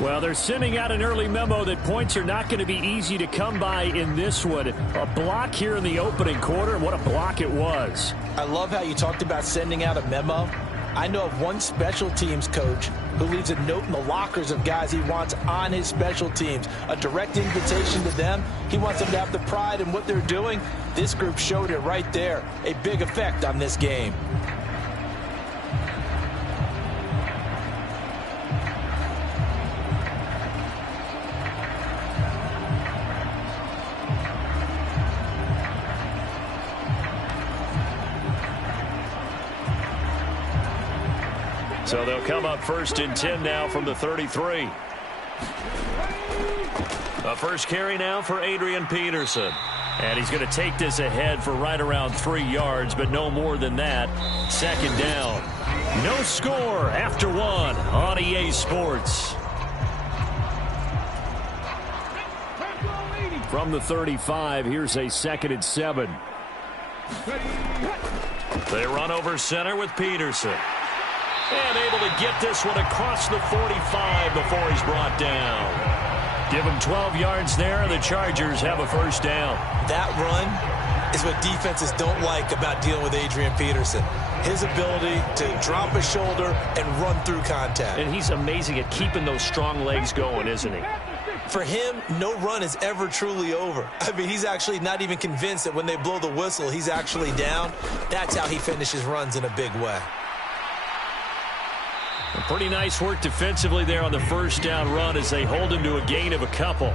Well, they're sending out an early memo that points are not going to be easy to come by in this one. A block here in the opening quarter, and what a block it was. I love how you talked about sending out a memo. I know of one special teams coach who leaves a note in the lockers of guys he wants on his special teams. A direct invitation to them. He wants them to have the pride in what they're doing. This group showed it right there. A big effect on this game. So they'll come up 1st and 10 now from the 33. A first carry now for Adrian Peterson. And he's going to take this ahead for right around 3 yards, but no more than that. 2nd down. No score after 1 on EA Sports. From the 35, here's a 2nd and 7. They run over center with Peterson. And able to get this one across the 45 before he's brought down. Give him 12 yards there, and the Chargers have a 1st down. That run is what defenses don't like about dealing with Adrian Peterson. His ability to drop his shoulder and run through contact. And he's amazing at keeping those strong legs going, isn't he? For him, no run is ever truly over. I mean, he's actually not even convinced that when they blow the whistle, he's actually down. That's how he finishes runs in a big way. Pretty nice work defensively there on the 1st down run as they hold him to a gain of a couple.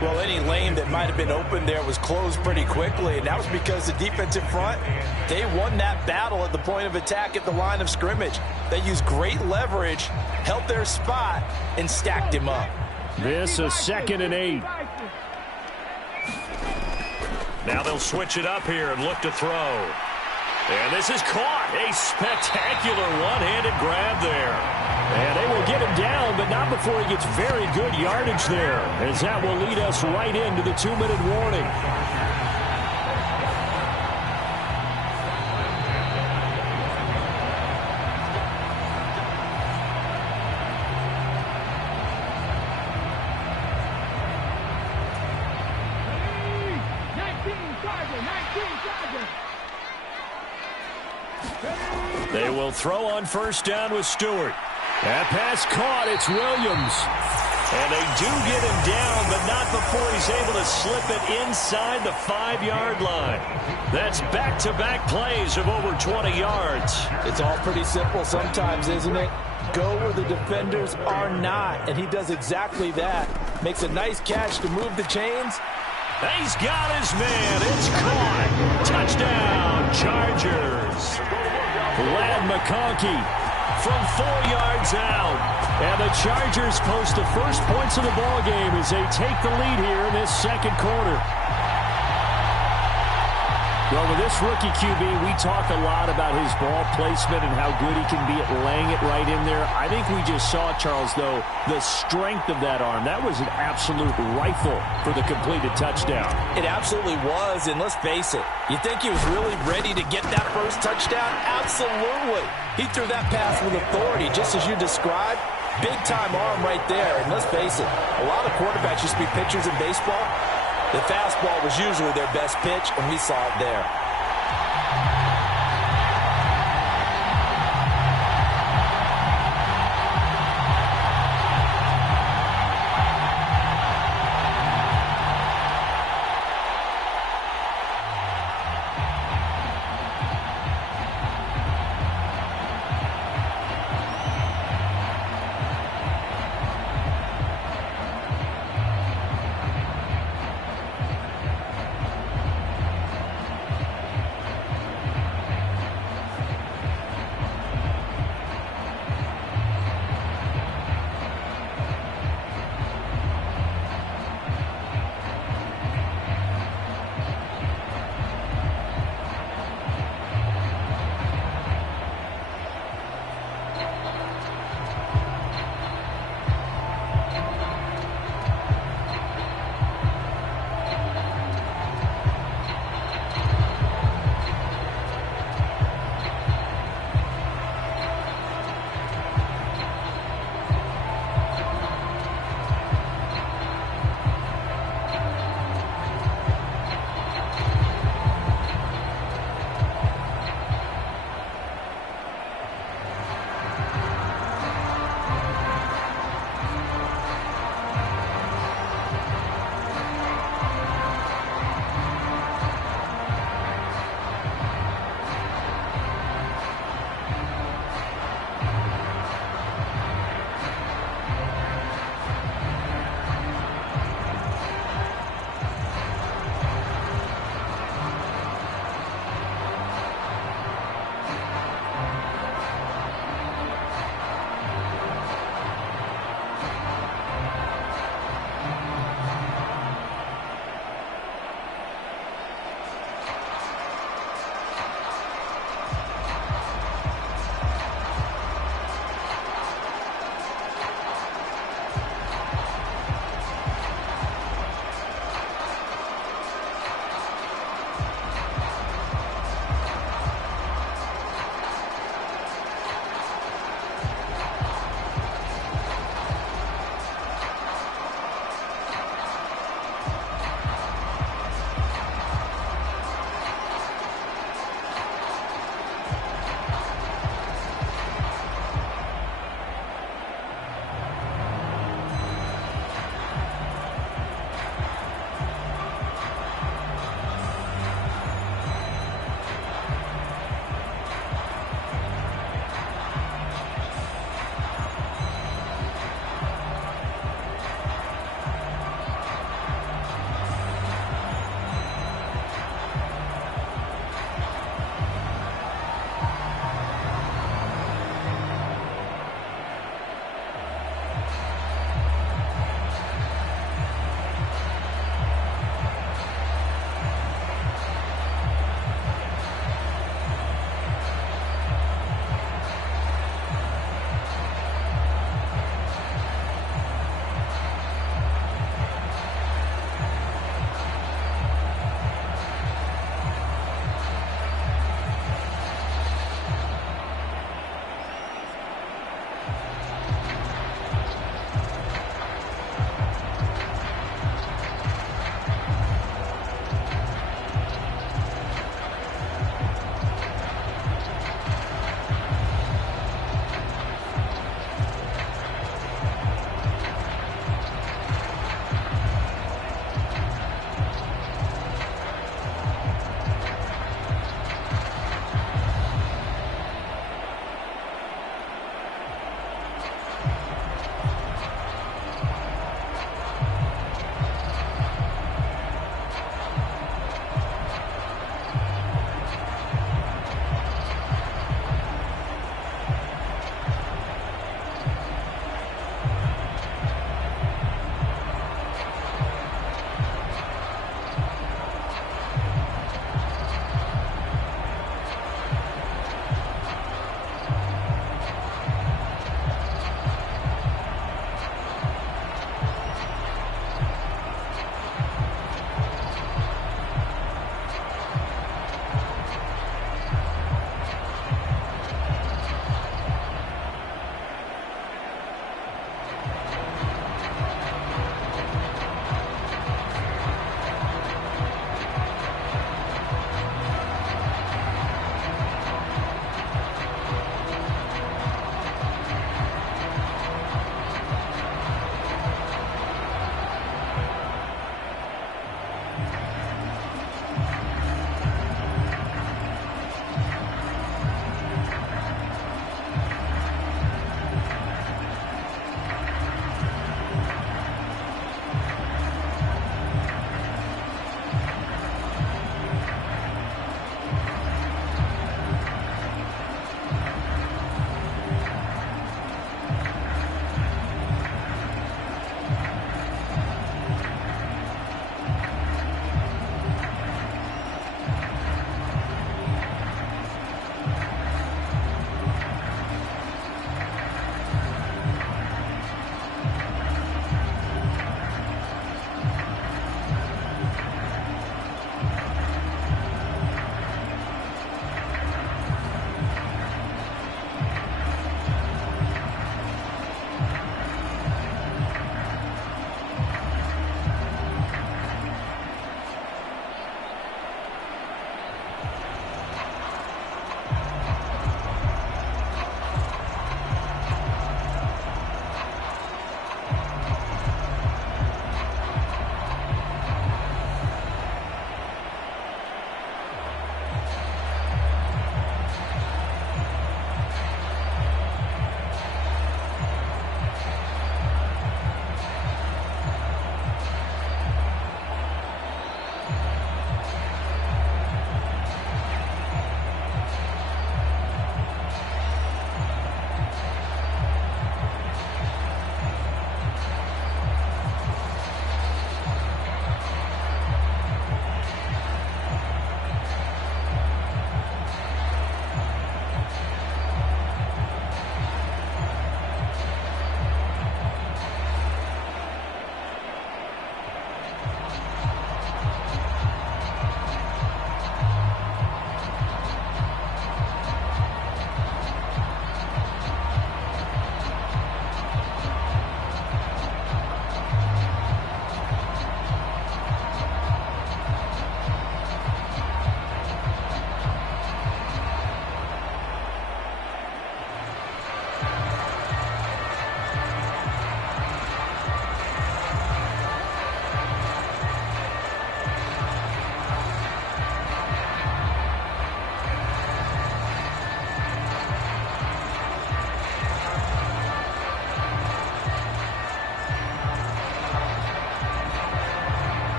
Well, any lane that might have been open there was closed pretty quickly, and that was because the defensive front, they won that battle at the point of attack at the line of scrimmage. They used great leverage, held their spot, and stacked him up. This a 2nd and 8. Now they'll switch it up here and look to throw. And this is caught. A spectacular one-handed grab there. And they will get him down, but not before he gets very good yardage there, as that will lead us right into the 2-minute warning. They will throw on 1st down with Stewart. That pass caught. It's Williams. And they do get him down, but not before he's able to slip it inside the 5-yard line. That's back-to-back plays of over 20 yards. It's all pretty simple sometimes, isn't it? Go where the defenders are not, and he does exactly that. Makes a nice catch to move the chains. He's got his man. It's caught. Touchdown, Chargers. Lad McConkey from 4 yards out. And the Chargers post the first points of the ball game as they take the lead here in this 2nd quarter. Well, with this rookie QB, we talk a lot about his ball placement and how good he can be at laying it right in there. I think we just saw, Charles, though, the strength of that arm. That was an absolute rifle for the completed touchdown. It absolutely was, and let's face it, you think he was really ready to get that first touchdown? Absolutely. He threw that pass with authority, just as you described. Big-time arm right there, and let's face it, a lot of quarterbacks used to be pitchers in baseball. The fastball was usually their best pitch, and we saw it there.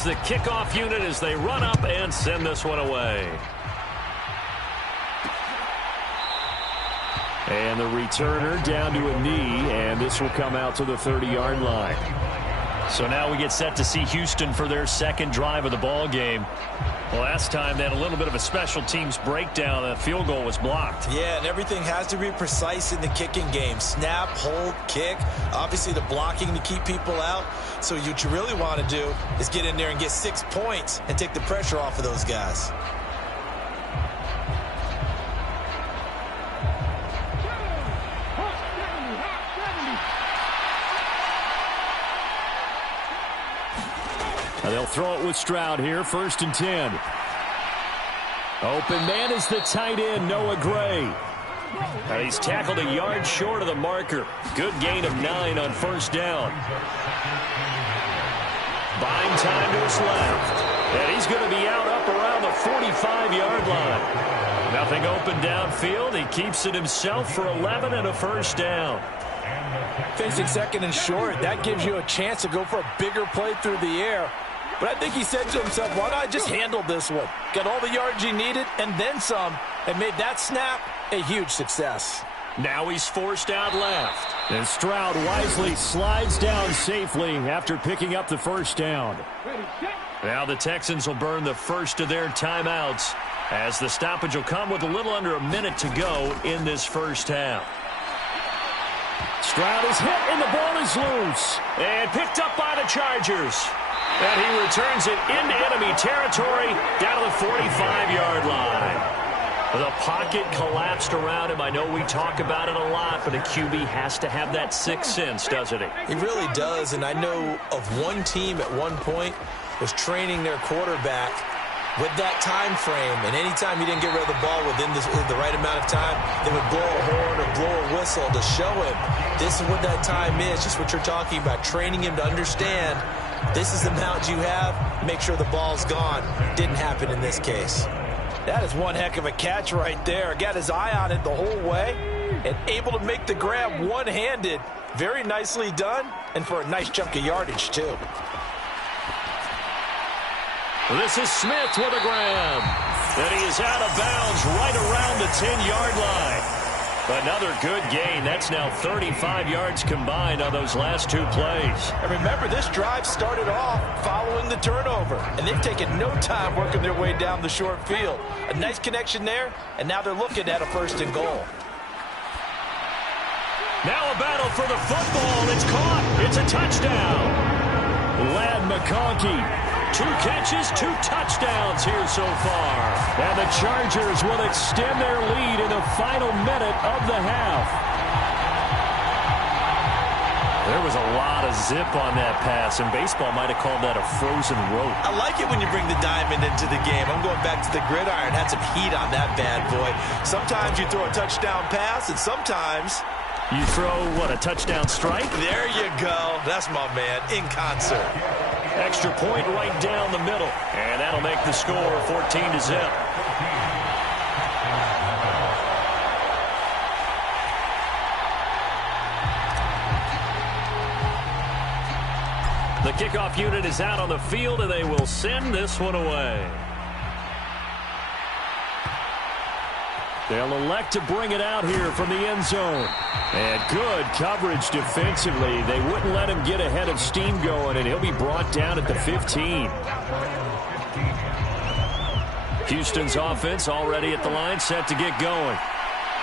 is the kickoff unit as they run up and send this one away. And the returner down to a knee, and this will come out to the 30-yard line. So now we get set to see Houston for their second drive of the ball game. Well, last time they had a little bit of a special teams breakdown. That field goal was blocked. Yeah, and everything has to be precise in the kicking game. Snap, hold, kick. Obviously, the blocking to keep people out. So what you really want to do is get in there and get 6 points and take the pressure off of those guys. They'll throw it with Stroud here, 1st and 10. Open man is the tight end, Noah Gray. He's tackled a yard short of the marker. Good gain of 9 on 1st down. Buying time to his left. And he's going to be out up around the 45-yard line. Nothing open downfield. He keeps it himself for 11 and a 1st down. Facing 2nd and short, that gives you a chance to go for a bigger play through the air. But I think he said to himself, why not just handle this one? Got all the yards he needed and then some, and made that snap a huge success. Now he's forced out left. And Stroud wisely slides down safely after picking up the 1st down. Now the Texans will burn the first of their timeouts as the stoppage will come with a little under a minute to go in this 1st half. Stroud is hit and the ball is loose. And picked up by the Chargers. And he returns it into enemy territory down to the 45-yard line. The pocket collapsed around him. I know we talk about it a lot, but a QB has to have that 6th sense, doesn't he? He really does, and I know of one team at one point was training their quarterback with that time frame, and anytime he didn't get rid of the ball within the right amount of time, they would blow a horn or blow a whistle to show him this is what that time is, just what you're talking about, training him to understand this is the amount you have, make sure the ball's gone. Didn't happen in this case. That is one heck of a catch right there. Got his eye on it the whole way and able to make the grab one-handed. Very nicely done, and for a nice chunk of yardage, too. This is Smith with a grab. And he is out of bounds right around the 10-yard line. Another good gain. That's now 35 yards combined on those last 2 plays. And remember, this drive started off following the turnover, and they've taken no time working their way down the short field. A nice connection there, and now they're looking at a 1st and goal. Now a battle for the football. It's caught. It's a touchdown. Ladd McConkey. 2 catches, 2 touchdowns here so far. And the Chargers will extend their lead in the final minute of the half. There was a lot of zip on that pass, and baseball might have called that a frozen rope. I like it when you bring the diamond into the game. I'm going back to the gridiron. Had some heat on that bad boy. Sometimes you throw a touchdown pass, and sometimes you throw, what, a touchdown strike? There you go. That's my man, in concert. Extra point right down the middle. And that'll make the score 14-0. The kickoff unit is out on the field, and they will send this one away. They'll elect to bring it out here from the end zone. And good coverage defensively. They wouldn't let him get ahead of steam going, and he'll be brought down at the 15. Houston's offense already at the line, set to get going.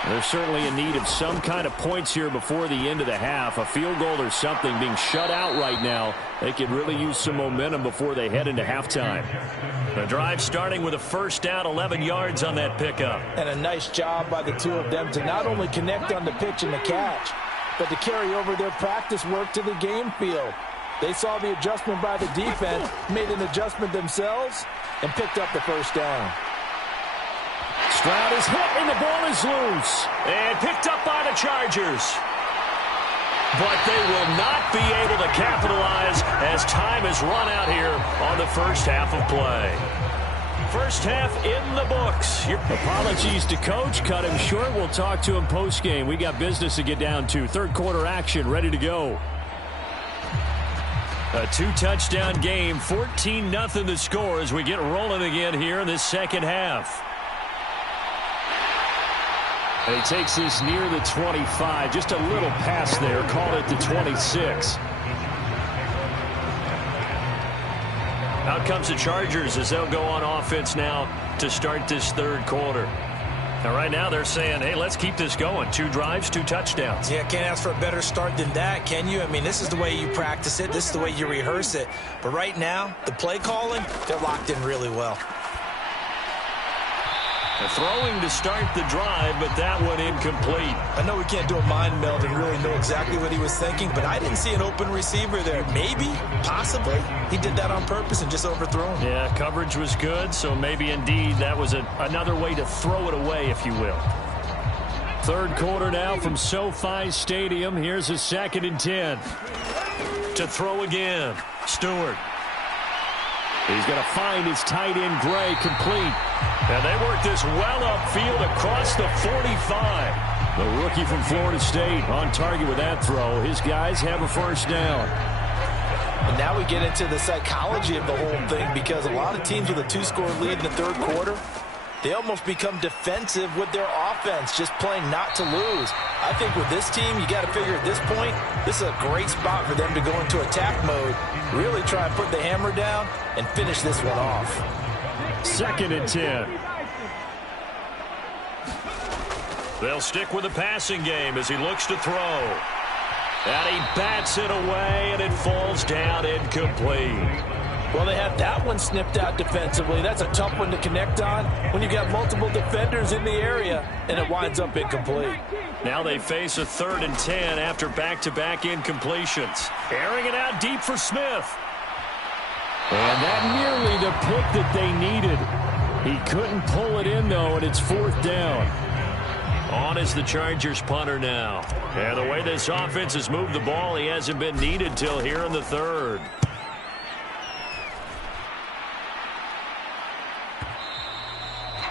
They're certainly in need of some kind of points here before the end of the half. A field goal or something, being shut out right now. They could really use some momentum before they head into halftime. The drive starting with a 1st down, 11 yards on that pickup. And a nice job by the 2 of them to not only connect on the pitch and the catch, but to carry over their practice work to the game field. They saw the adjustment by the defense, made an adjustment themselves, and picked up the 1st down. Stroud is hit, and the ball is loose. And picked up by the Chargers. But they will not be able to capitalize as time has run out here on the 1st half of play. 1st half in the books. Apologies to Coach. Cut him short. We'll talk to him post-game. We got business to get down to. 3rd quarter action ready to go. A two-touchdown game, 14-0 the score as we get rolling again here in this second half. And he takes this near the 25. Just a little pass there. Called it the 26. Out comes the Chargers as they'll go on offense now to start this third quarter. Now, right now they're saying, hey, let's keep this going. 2 drives, 2 touchdowns. Yeah, can't ask for a better start than that, can you? I mean, this is the way you practice it. This is the way you rehearse it. But right now, the play calling, they're locked in really well. They're throwing to start the drive, but that one incomplete. I know we can't do a mind meld and really know exactly what he was thinking, but I didn't see an open receiver there. Maybe, possibly, he did that on purpose and just overthrew him. Yeah, coverage was good, so maybe indeed that was another way to throw it away, if you will. Third quarter now from SoFi Stadium. Here's a 2nd and 10. To throw again, Stewart. He's going to find his tight end, Gray, complete. And they work this well upfield across the 45. The rookie from Florida State on target with that throw. His guys have a first down. And now we get into the psychology of the whole thing, because a lot of teams with a 2-score lead in the third quarter, they almost become defensive with their offense, just playing not to lose. I think with this team, you got to figure at this point, this is a great spot for them to go into attack mode, really try and put the hammer down and finish this one off. 2nd and 10. They'll stick with the passing game as he looks to throw. And he bats it away, and it falls down incomplete. Well, they had that one snipped out defensively. That's a tough one to connect on when you've got multiple defenders in the area, and it winds up incomplete. Now they face a 3rd and 10 after back-to-back incompletions. Airing it out deep for Smith. And that nearly the pick that they needed. He couldn't pull it in, though, and it's 4th down. On is the Chargers punter now. And the way this offense has moved the ball, he hasn't been needed till here in the 3rd.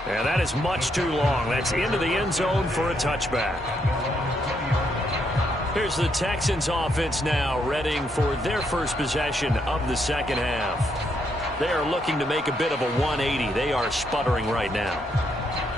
And that is much too long. That's into the end zone for a touchback. Here's the Texans offense now, readying for their first possession of the second half. They are looking to make a bit of a 180. They are sputtering right now.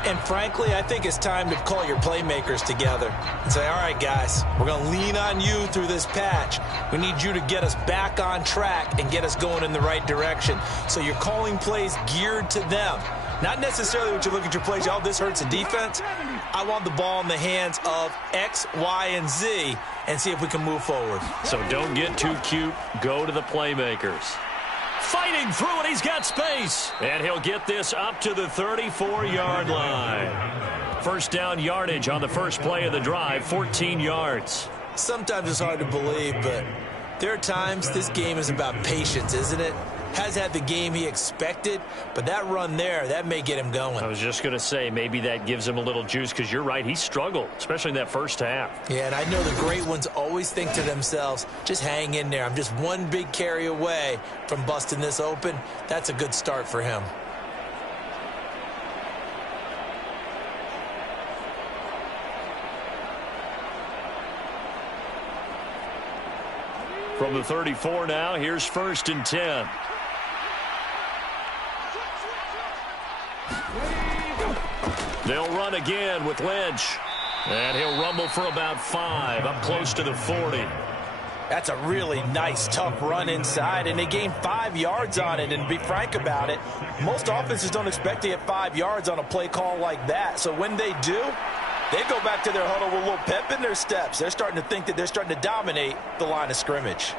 And frankly, I think it's time to call your playmakers together and say, all right, guys, we're going to lean on you through this patch. We need you to get us back on track and get us going in the right direction. So you're calling plays geared to them. Not necessarily what you look at your plays, oh, this hurts the defense. I want the ball in the hands of X, Y, and Z and see if we can move forward. So don't get too cute. Go to the playmakers. Fighting through it, he's got space. And he'll get this up to the 34-yard line. First down yardage on the first play of the drive, 14 yards. Sometimes it's hard to believe, but there are times this game is about patience, isn't it? Has had the game he expected, but that run there, that may get him going. I was just going to say, maybe that gives him a little juice, because you're right, he struggled, especially in that first half. Yeah, and I know the great ones always think to themselves, just hang in there. I'm just one big carry away from busting this open. That's a good start for him. From the 34 now, here's 1st and 10. They'll run again with Lynch. And he'll rumble for about 5, up close to the 40. That's a really nice, tough run inside, and they gained 5 yards on it. And to be frank about it, most offenses don't expect to get 5 yards on a play call like that. So when they do, they go back to their huddle with a little pep in their steps. They're starting to think that they're starting to dominate the line of scrimmage.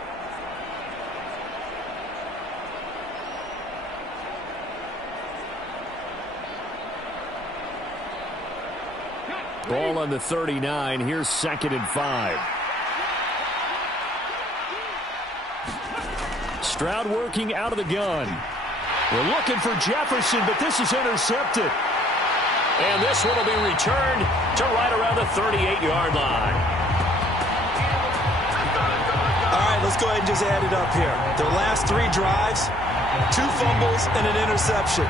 Ball on the 39. Here's 2nd and 5. Stroud working out of the gun. We're looking for Jefferson, but this is intercepted. And this one will be returned to right around the 38-yard line. All right, let's go ahead and just add it up here. Their last 3 drives, 2 fumbles and an interception.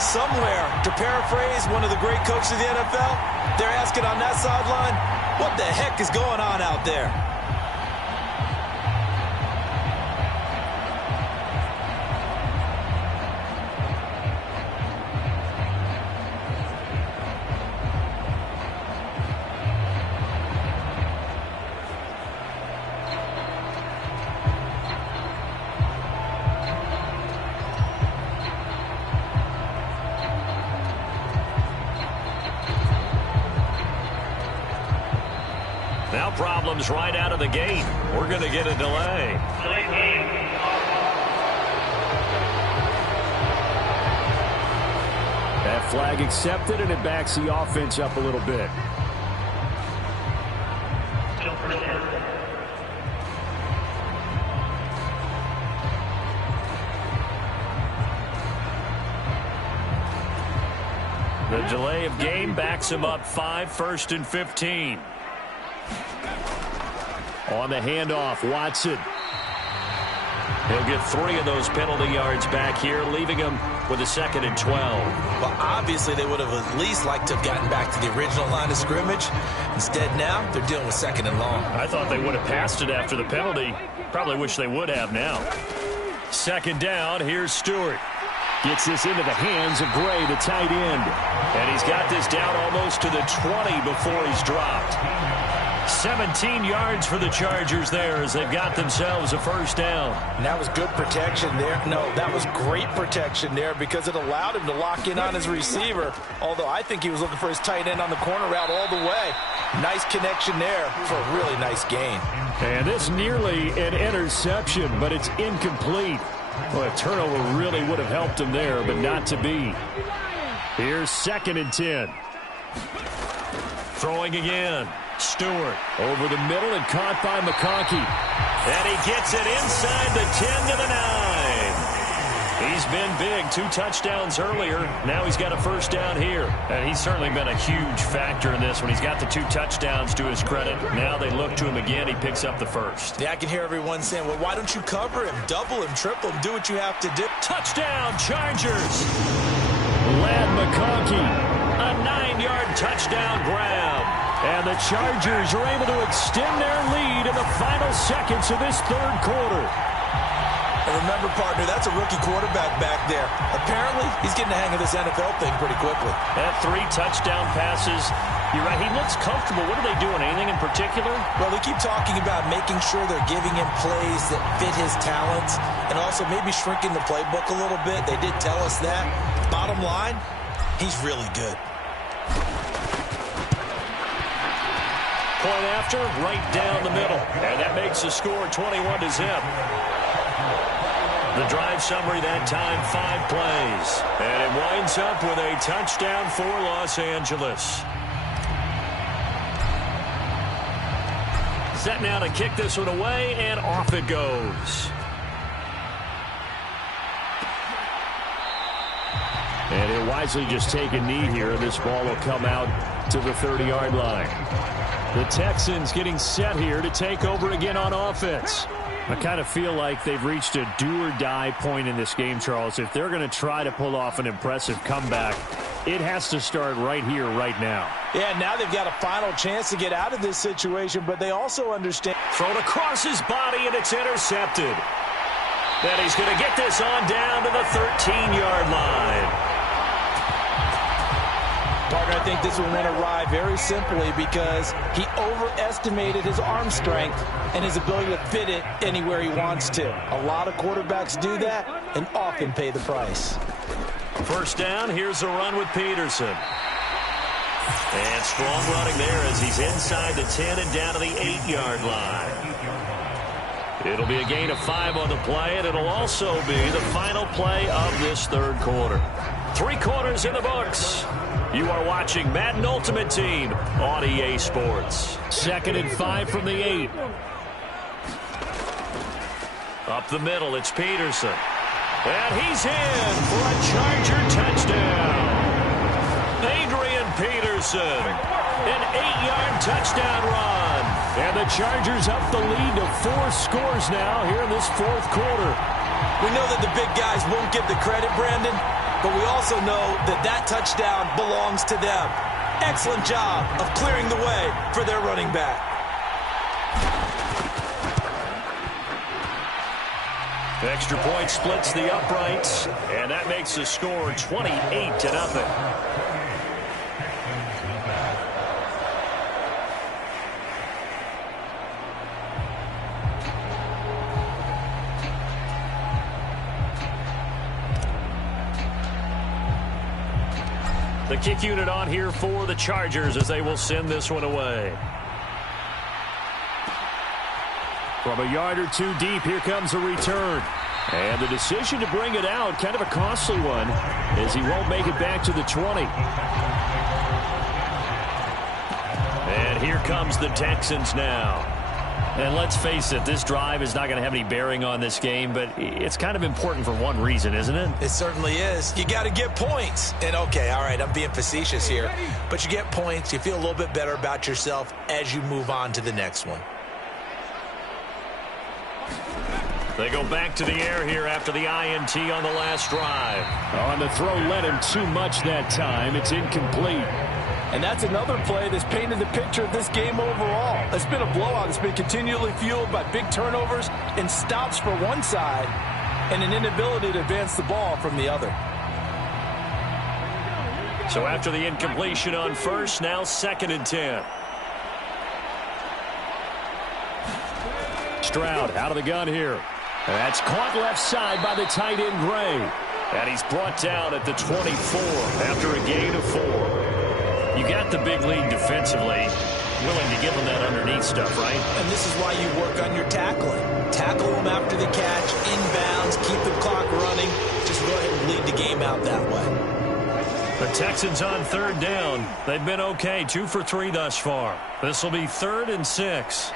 Somewhere, to paraphrase one of the great coaches of the NFL, they're asking on that sideline, what the heck is going on out there? problems right out of the gate. We're going to get a delay. That flag accepted, and it backs the offense up a little bit. The delay of game backs him up 5, 1st and 15. On the handoff, Watson. He'll get 3 of those penalty yards back here, leaving him with a 2nd and 12. Well, obviously, they would have at least liked to have gotten back to the original line of scrimmage. Instead, now, they're dealing with 2nd and long. I thought they would have passed it after the penalty. Probably wish they would have now. 2nd down, here's Stewart. Gets this into the hands of Gray, the tight end. And he's got this down almost to the 20 before he's dropped. 17 yards for the Chargers there as they've got themselves a 1st down. And that was good protection there. No, that was great protection there because it allowed him to lock in on his receiver. Although I think he was looking for his tight end on the corner route all the way. Nice connection there for a really nice gain. And this nearly an interception, but it's incomplete. Well, a turnover really would have helped him there, but not to be. Here's 2nd and 10. Throwing again. Stewart. Over the middle and caught by McConkey. And he gets it inside the 10 to the 9. He's been big. 2 touchdowns earlier. Now he's got a 1st down here. And he's certainly been a huge factor in this when he's got the 2 touchdowns to his credit. Now they look to him again. He picks up the 1st. Yeah, I can hear everyone saying, well, why don't you cover him, double him, triple him, do what you have to do. Touchdown, Chargers. Lad McConkey. A 9-yard touchdown grab. And the Chargers are able to extend their lead in the final seconds of this 3rd quarter. And remember, partner, that's a rookie quarterback back there. Apparently, he's getting the hang of this NFL thing pretty quickly. That 3 touchdown passes. You're right, he looks comfortable. What are they doing? Anything in particular? Well, they keep talking about making sure they're giving him plays that fit his talents and also maybe shrinking the playbook a little bit. They did tell us that. Bottom line, he's really good. Point after, right down the middle. And that makes the score 21-0. The drive summary that time, 5 plays. And it winds up with a touchdown for Los Angeles. Set now to kick this one away, and off it goes. And he'll wisely just take a knee here, and this ball will come out to the 30-yard line. The Texans getting set here to take over again on offense. I kind of feel like they've reached a do-or-die point in this game, Charles. If they're going to try to pull off an impressive comeback, it has to start right here, right now. Yeah, now they've got a final chance to get out of this situation, but they also understand. Thrown across his body, and it's intercepted. Then he's going to get this on down to the 13-yard line. Partner, I think this one went awry very simply because he overestimated his arm strength and his ability to fit it anywhere he wants to. A lot of quarterbacks do that and often pay the price. 1st down, here's a run with Peterson. And strong running there as he's inside the 10 and down to the 8-yard line. It'll be a gain of 5 on the play, and it'll also be the final play of this 3rd quarter. 3 quarters in the books. You are watching Madden Ultimate Team on EA Sports. 2nd and 5 from the 8. Up the middle, it's Peterson. And he's in for a Charger touchdown. Adrian Peterson, an 8-yard touchdown run. And the Chargers up the lead to 4 scores now here in this 4th quarter. We know that the big guys won't give the credit, Brandon, but we also know that that touchdown belongs to them. Excellent job of clearing the way for their running back. Extra point splits the uprights, and that makes the score 28-0. The kick unit on here for the Chargers as they will send this one away. From a yard or two deep, here comes a return. And the decision to bring it out, kind of a costly one, as he won't make it back to the 20. And here comes the Texans now. And let's face it, this drive is not going to have any bearing on this game, but it's kind of important for one reason, isn't it? It certainly is. You got to get points. And, okay, all right, I'm being facetious here. But you get points. You feel a little bit better about yourself as you move on to the next one. They go back to the air here after the INT on the last drive. On the throw led him too much that time. It's incomplete. And that's another play that's painted the picture of this game overall. It's been a blowout. It's been continually fueled by big turnovers and stops for one side and an inability to advance the ball from the other. So after the incompletion on first, now 2nd and 10. Stroud out of the gun here. And that's caught left side by the tight end Gray. And he's brought down at the 24 after a gain of 4. You got the big lead defensively, willing to give them that underneath stuff, right? And this is why you work on your tackling. Tackle them after the catch, inbounds, keep the clock running. Just go ahead and lead the game out that way. The Texans on 3rd down. They've been okay, 2 for 3 thus far. This will be 3rd and 6.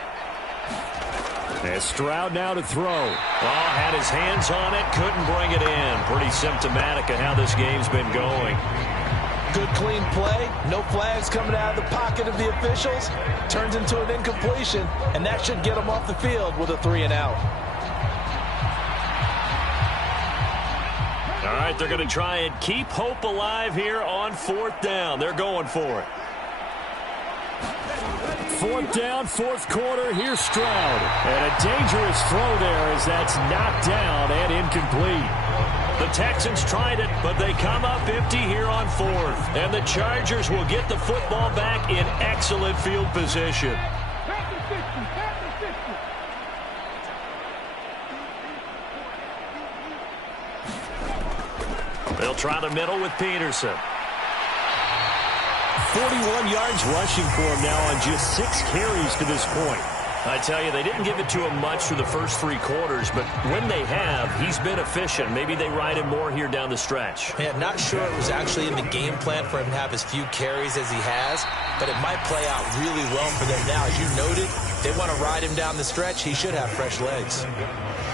And Stroud now to throw. Oh, had his hands on it, couldn't bring it in. Pretty symptomatic of how this game's been going. Good, clean play. No flags coming out of the pocket of the officials. Turns into an incompletion, and that should get them off the field with a 3-and-out. All right, they're going to try and keep hope alive here on 4th down. They're going for it. 4th down, 4th quarter. Here's Stroud. And a dangerous throw there as that's knocked down and incomplete. The Texans tried it, but they come up empty here on 4th. And the Chargers will get the football back in excellent field position. They'll try the middle with Peterson. 41 yards rushing for him now on just 6 carries to this point. I tell you, they didn't give it to him much for the first 3 quarters, but when they have, he's been efficient. Maybe they ride him more here down the stretch. Yeah, not sure it was actually in the game plan for him to have as few carries as he has, but it might play out really well for them now. As you noted, they want to ride him down the stretch. He should have fresh legs.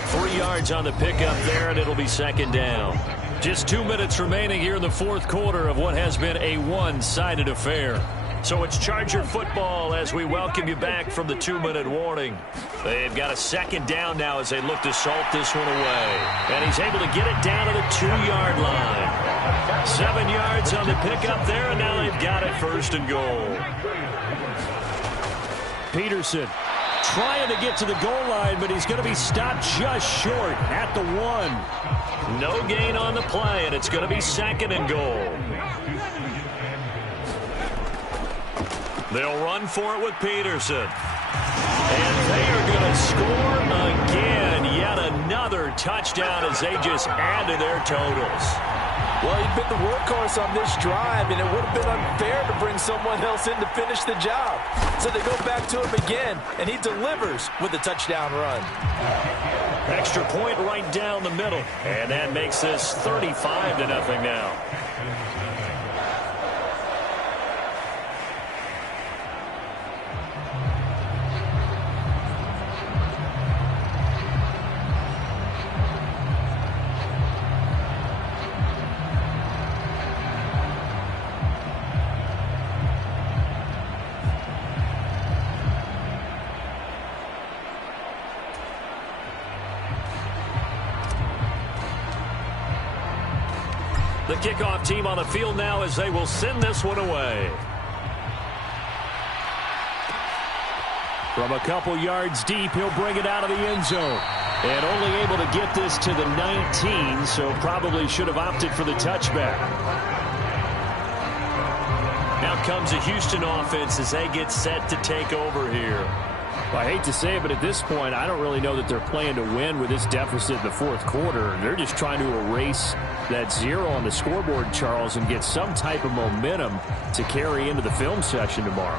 3 yards on the pickup there, and it'll be 2nd down. Just 2 minutes remaining here in the 4th quarter of what has been a one-sided affair. So it's Charger football as we welcome you back from the 2-minute warning. They've got a 2nd down now as they look to salt this one away. And he's able to get it down to the 2-yard line. 7 yards on the pickup there, and now they've got it 1st and goal. Peterson trying to get to the goal line, but he's going to be stopped just short at the 1. No gain on the play, and it's going to be 2nd and goal. They'll run for it with Peterson. And they are going to score again. Yet another touchdown as they just add to their totals. Well, he's been the workhorse on this drive, and it would have been unfair to bring someone else in to finish the job. So they go back to him again, and he delivers with a touchdown run. Extra point right down the middle. And that makes this 35-0 now. The kickoff team on the field now as they will send this one away. From a couple yards deep, he'll bring it out of the end zone. And only able to get this to the 19, so probably should have opted for the touchback. Now comes a Houston offense as they get set to take over here. Well, I hate to say it, but at this point, I don't really know that they're playing to win with this deficit in the 4th quarter. They're just trying to erase that 0 on the scoreboard, Charles, and get some type of momentum to carry into the film session tomorrow.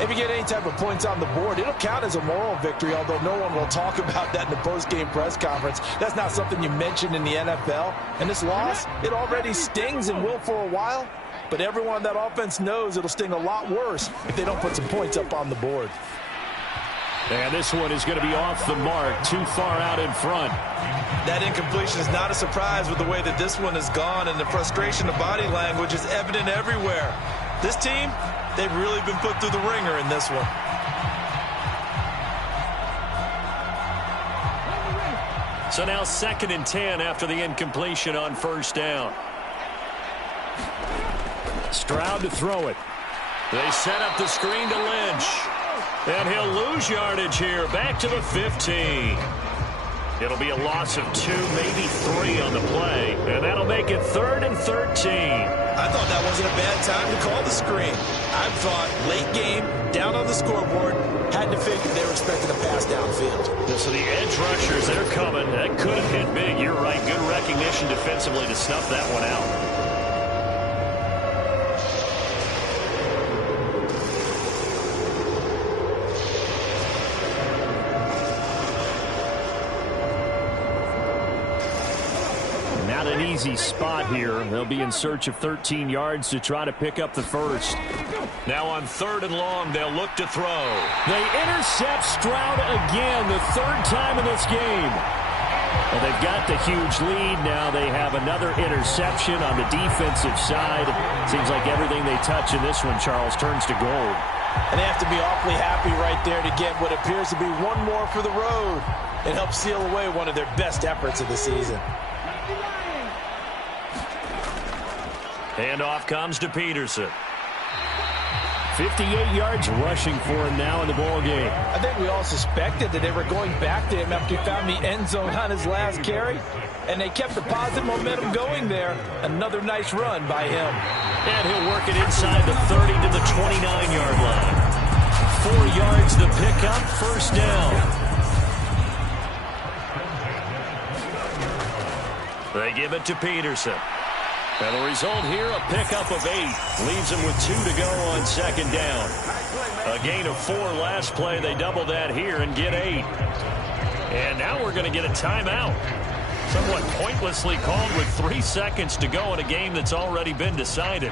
If you get any type of points on the board, it'll count as a moral victory, although no one will talk about that in the post-game press conference. That's not something you mention in the NFL. And this loss, it already stings and will for a while. But everyone on that offense knows it'll sting a lot worse if they don't put some points up on the board. And this one is going to be off the mark, too far out in front. That incompletion is not a surprise with the way that this one has gone, and the frustration of body language is evident everywhere. This team, they've really been put through the ringer in this one. So now 2nd and 10 after the incompletion on first down. Stroud to throw it. They set up the screen to Lynch. And he'll lose yardage here, back to the 15. It'll be a loss of 2, maybe 3 on the play. And that'll make it 3rd and 13. I thought that wasn't a bad time to call the screen. I thought late game, down on the scoreboard, had to figure they were expecting a pass downfield. So the edge rushers, they're coming. That could have hit big. You're right. Good recognition defensively to snuff that one out. An easy spot here. They'll be in search of 13 yards to try to pick up the first. Now on 3rd and long, they'll look to throw. They intercept Stroud again, the 3rd time in this game. Well, they've got the huge lead. Now they have another interception on the defensive side. Seems like everything they touch in this one, Charles, turns to gold. And they have to be awfully happy right there to get what appears to be one more for the road. It helps seal away one of their best efforts of the season. Handoff comes to Peterson. 58 yards rushing for him now in the ball game. I think we all suspected that they were going back to him after he found the end zone on his last carry, and they kept the positive momentum going there. Another nice run by him. And he'll work it inside the 30 to the 29-yard line. 4 yards to pick up, first down. They give it to Peterson. And the result here, a pickup of 8. Leaves him with 2 to go on 2nd down. A gain of 4 last play. They double that here and get 8. And now we're going to get a timeout. Somewhat pointlessly called with 3 seconds to go in a game that's already been decided.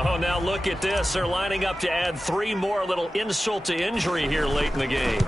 Oh, now look at this. They're lining up to add 3 more. A little insult to injury here late in the game.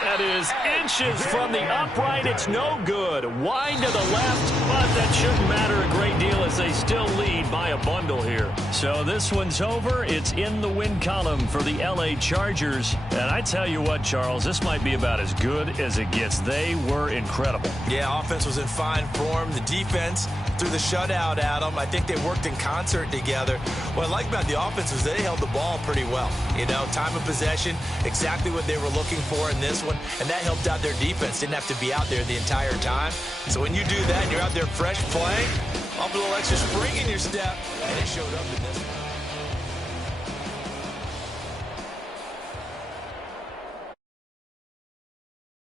That is inches from the upright. It's no good. Wide to the left, but that shouldn't matter a great deal as they still lead by a bundle here. So this one's over. It's in the win column for the L.A. Chargers. And I tell you what, Charles, this might be about as good as it gets. They were incredible. Yeah, offense was in fine form. The defense threw the shutout at them. I think they worked in concert together. What I like about the offense is they held the ball pretty well. You know, time of possession, exactly what they were looking for in this one, and that helped out their defense. Didn't have to be out there the entire time. So when you do that and you're out there fresh playing, off a little extra spring in your step, and it showed up in this one.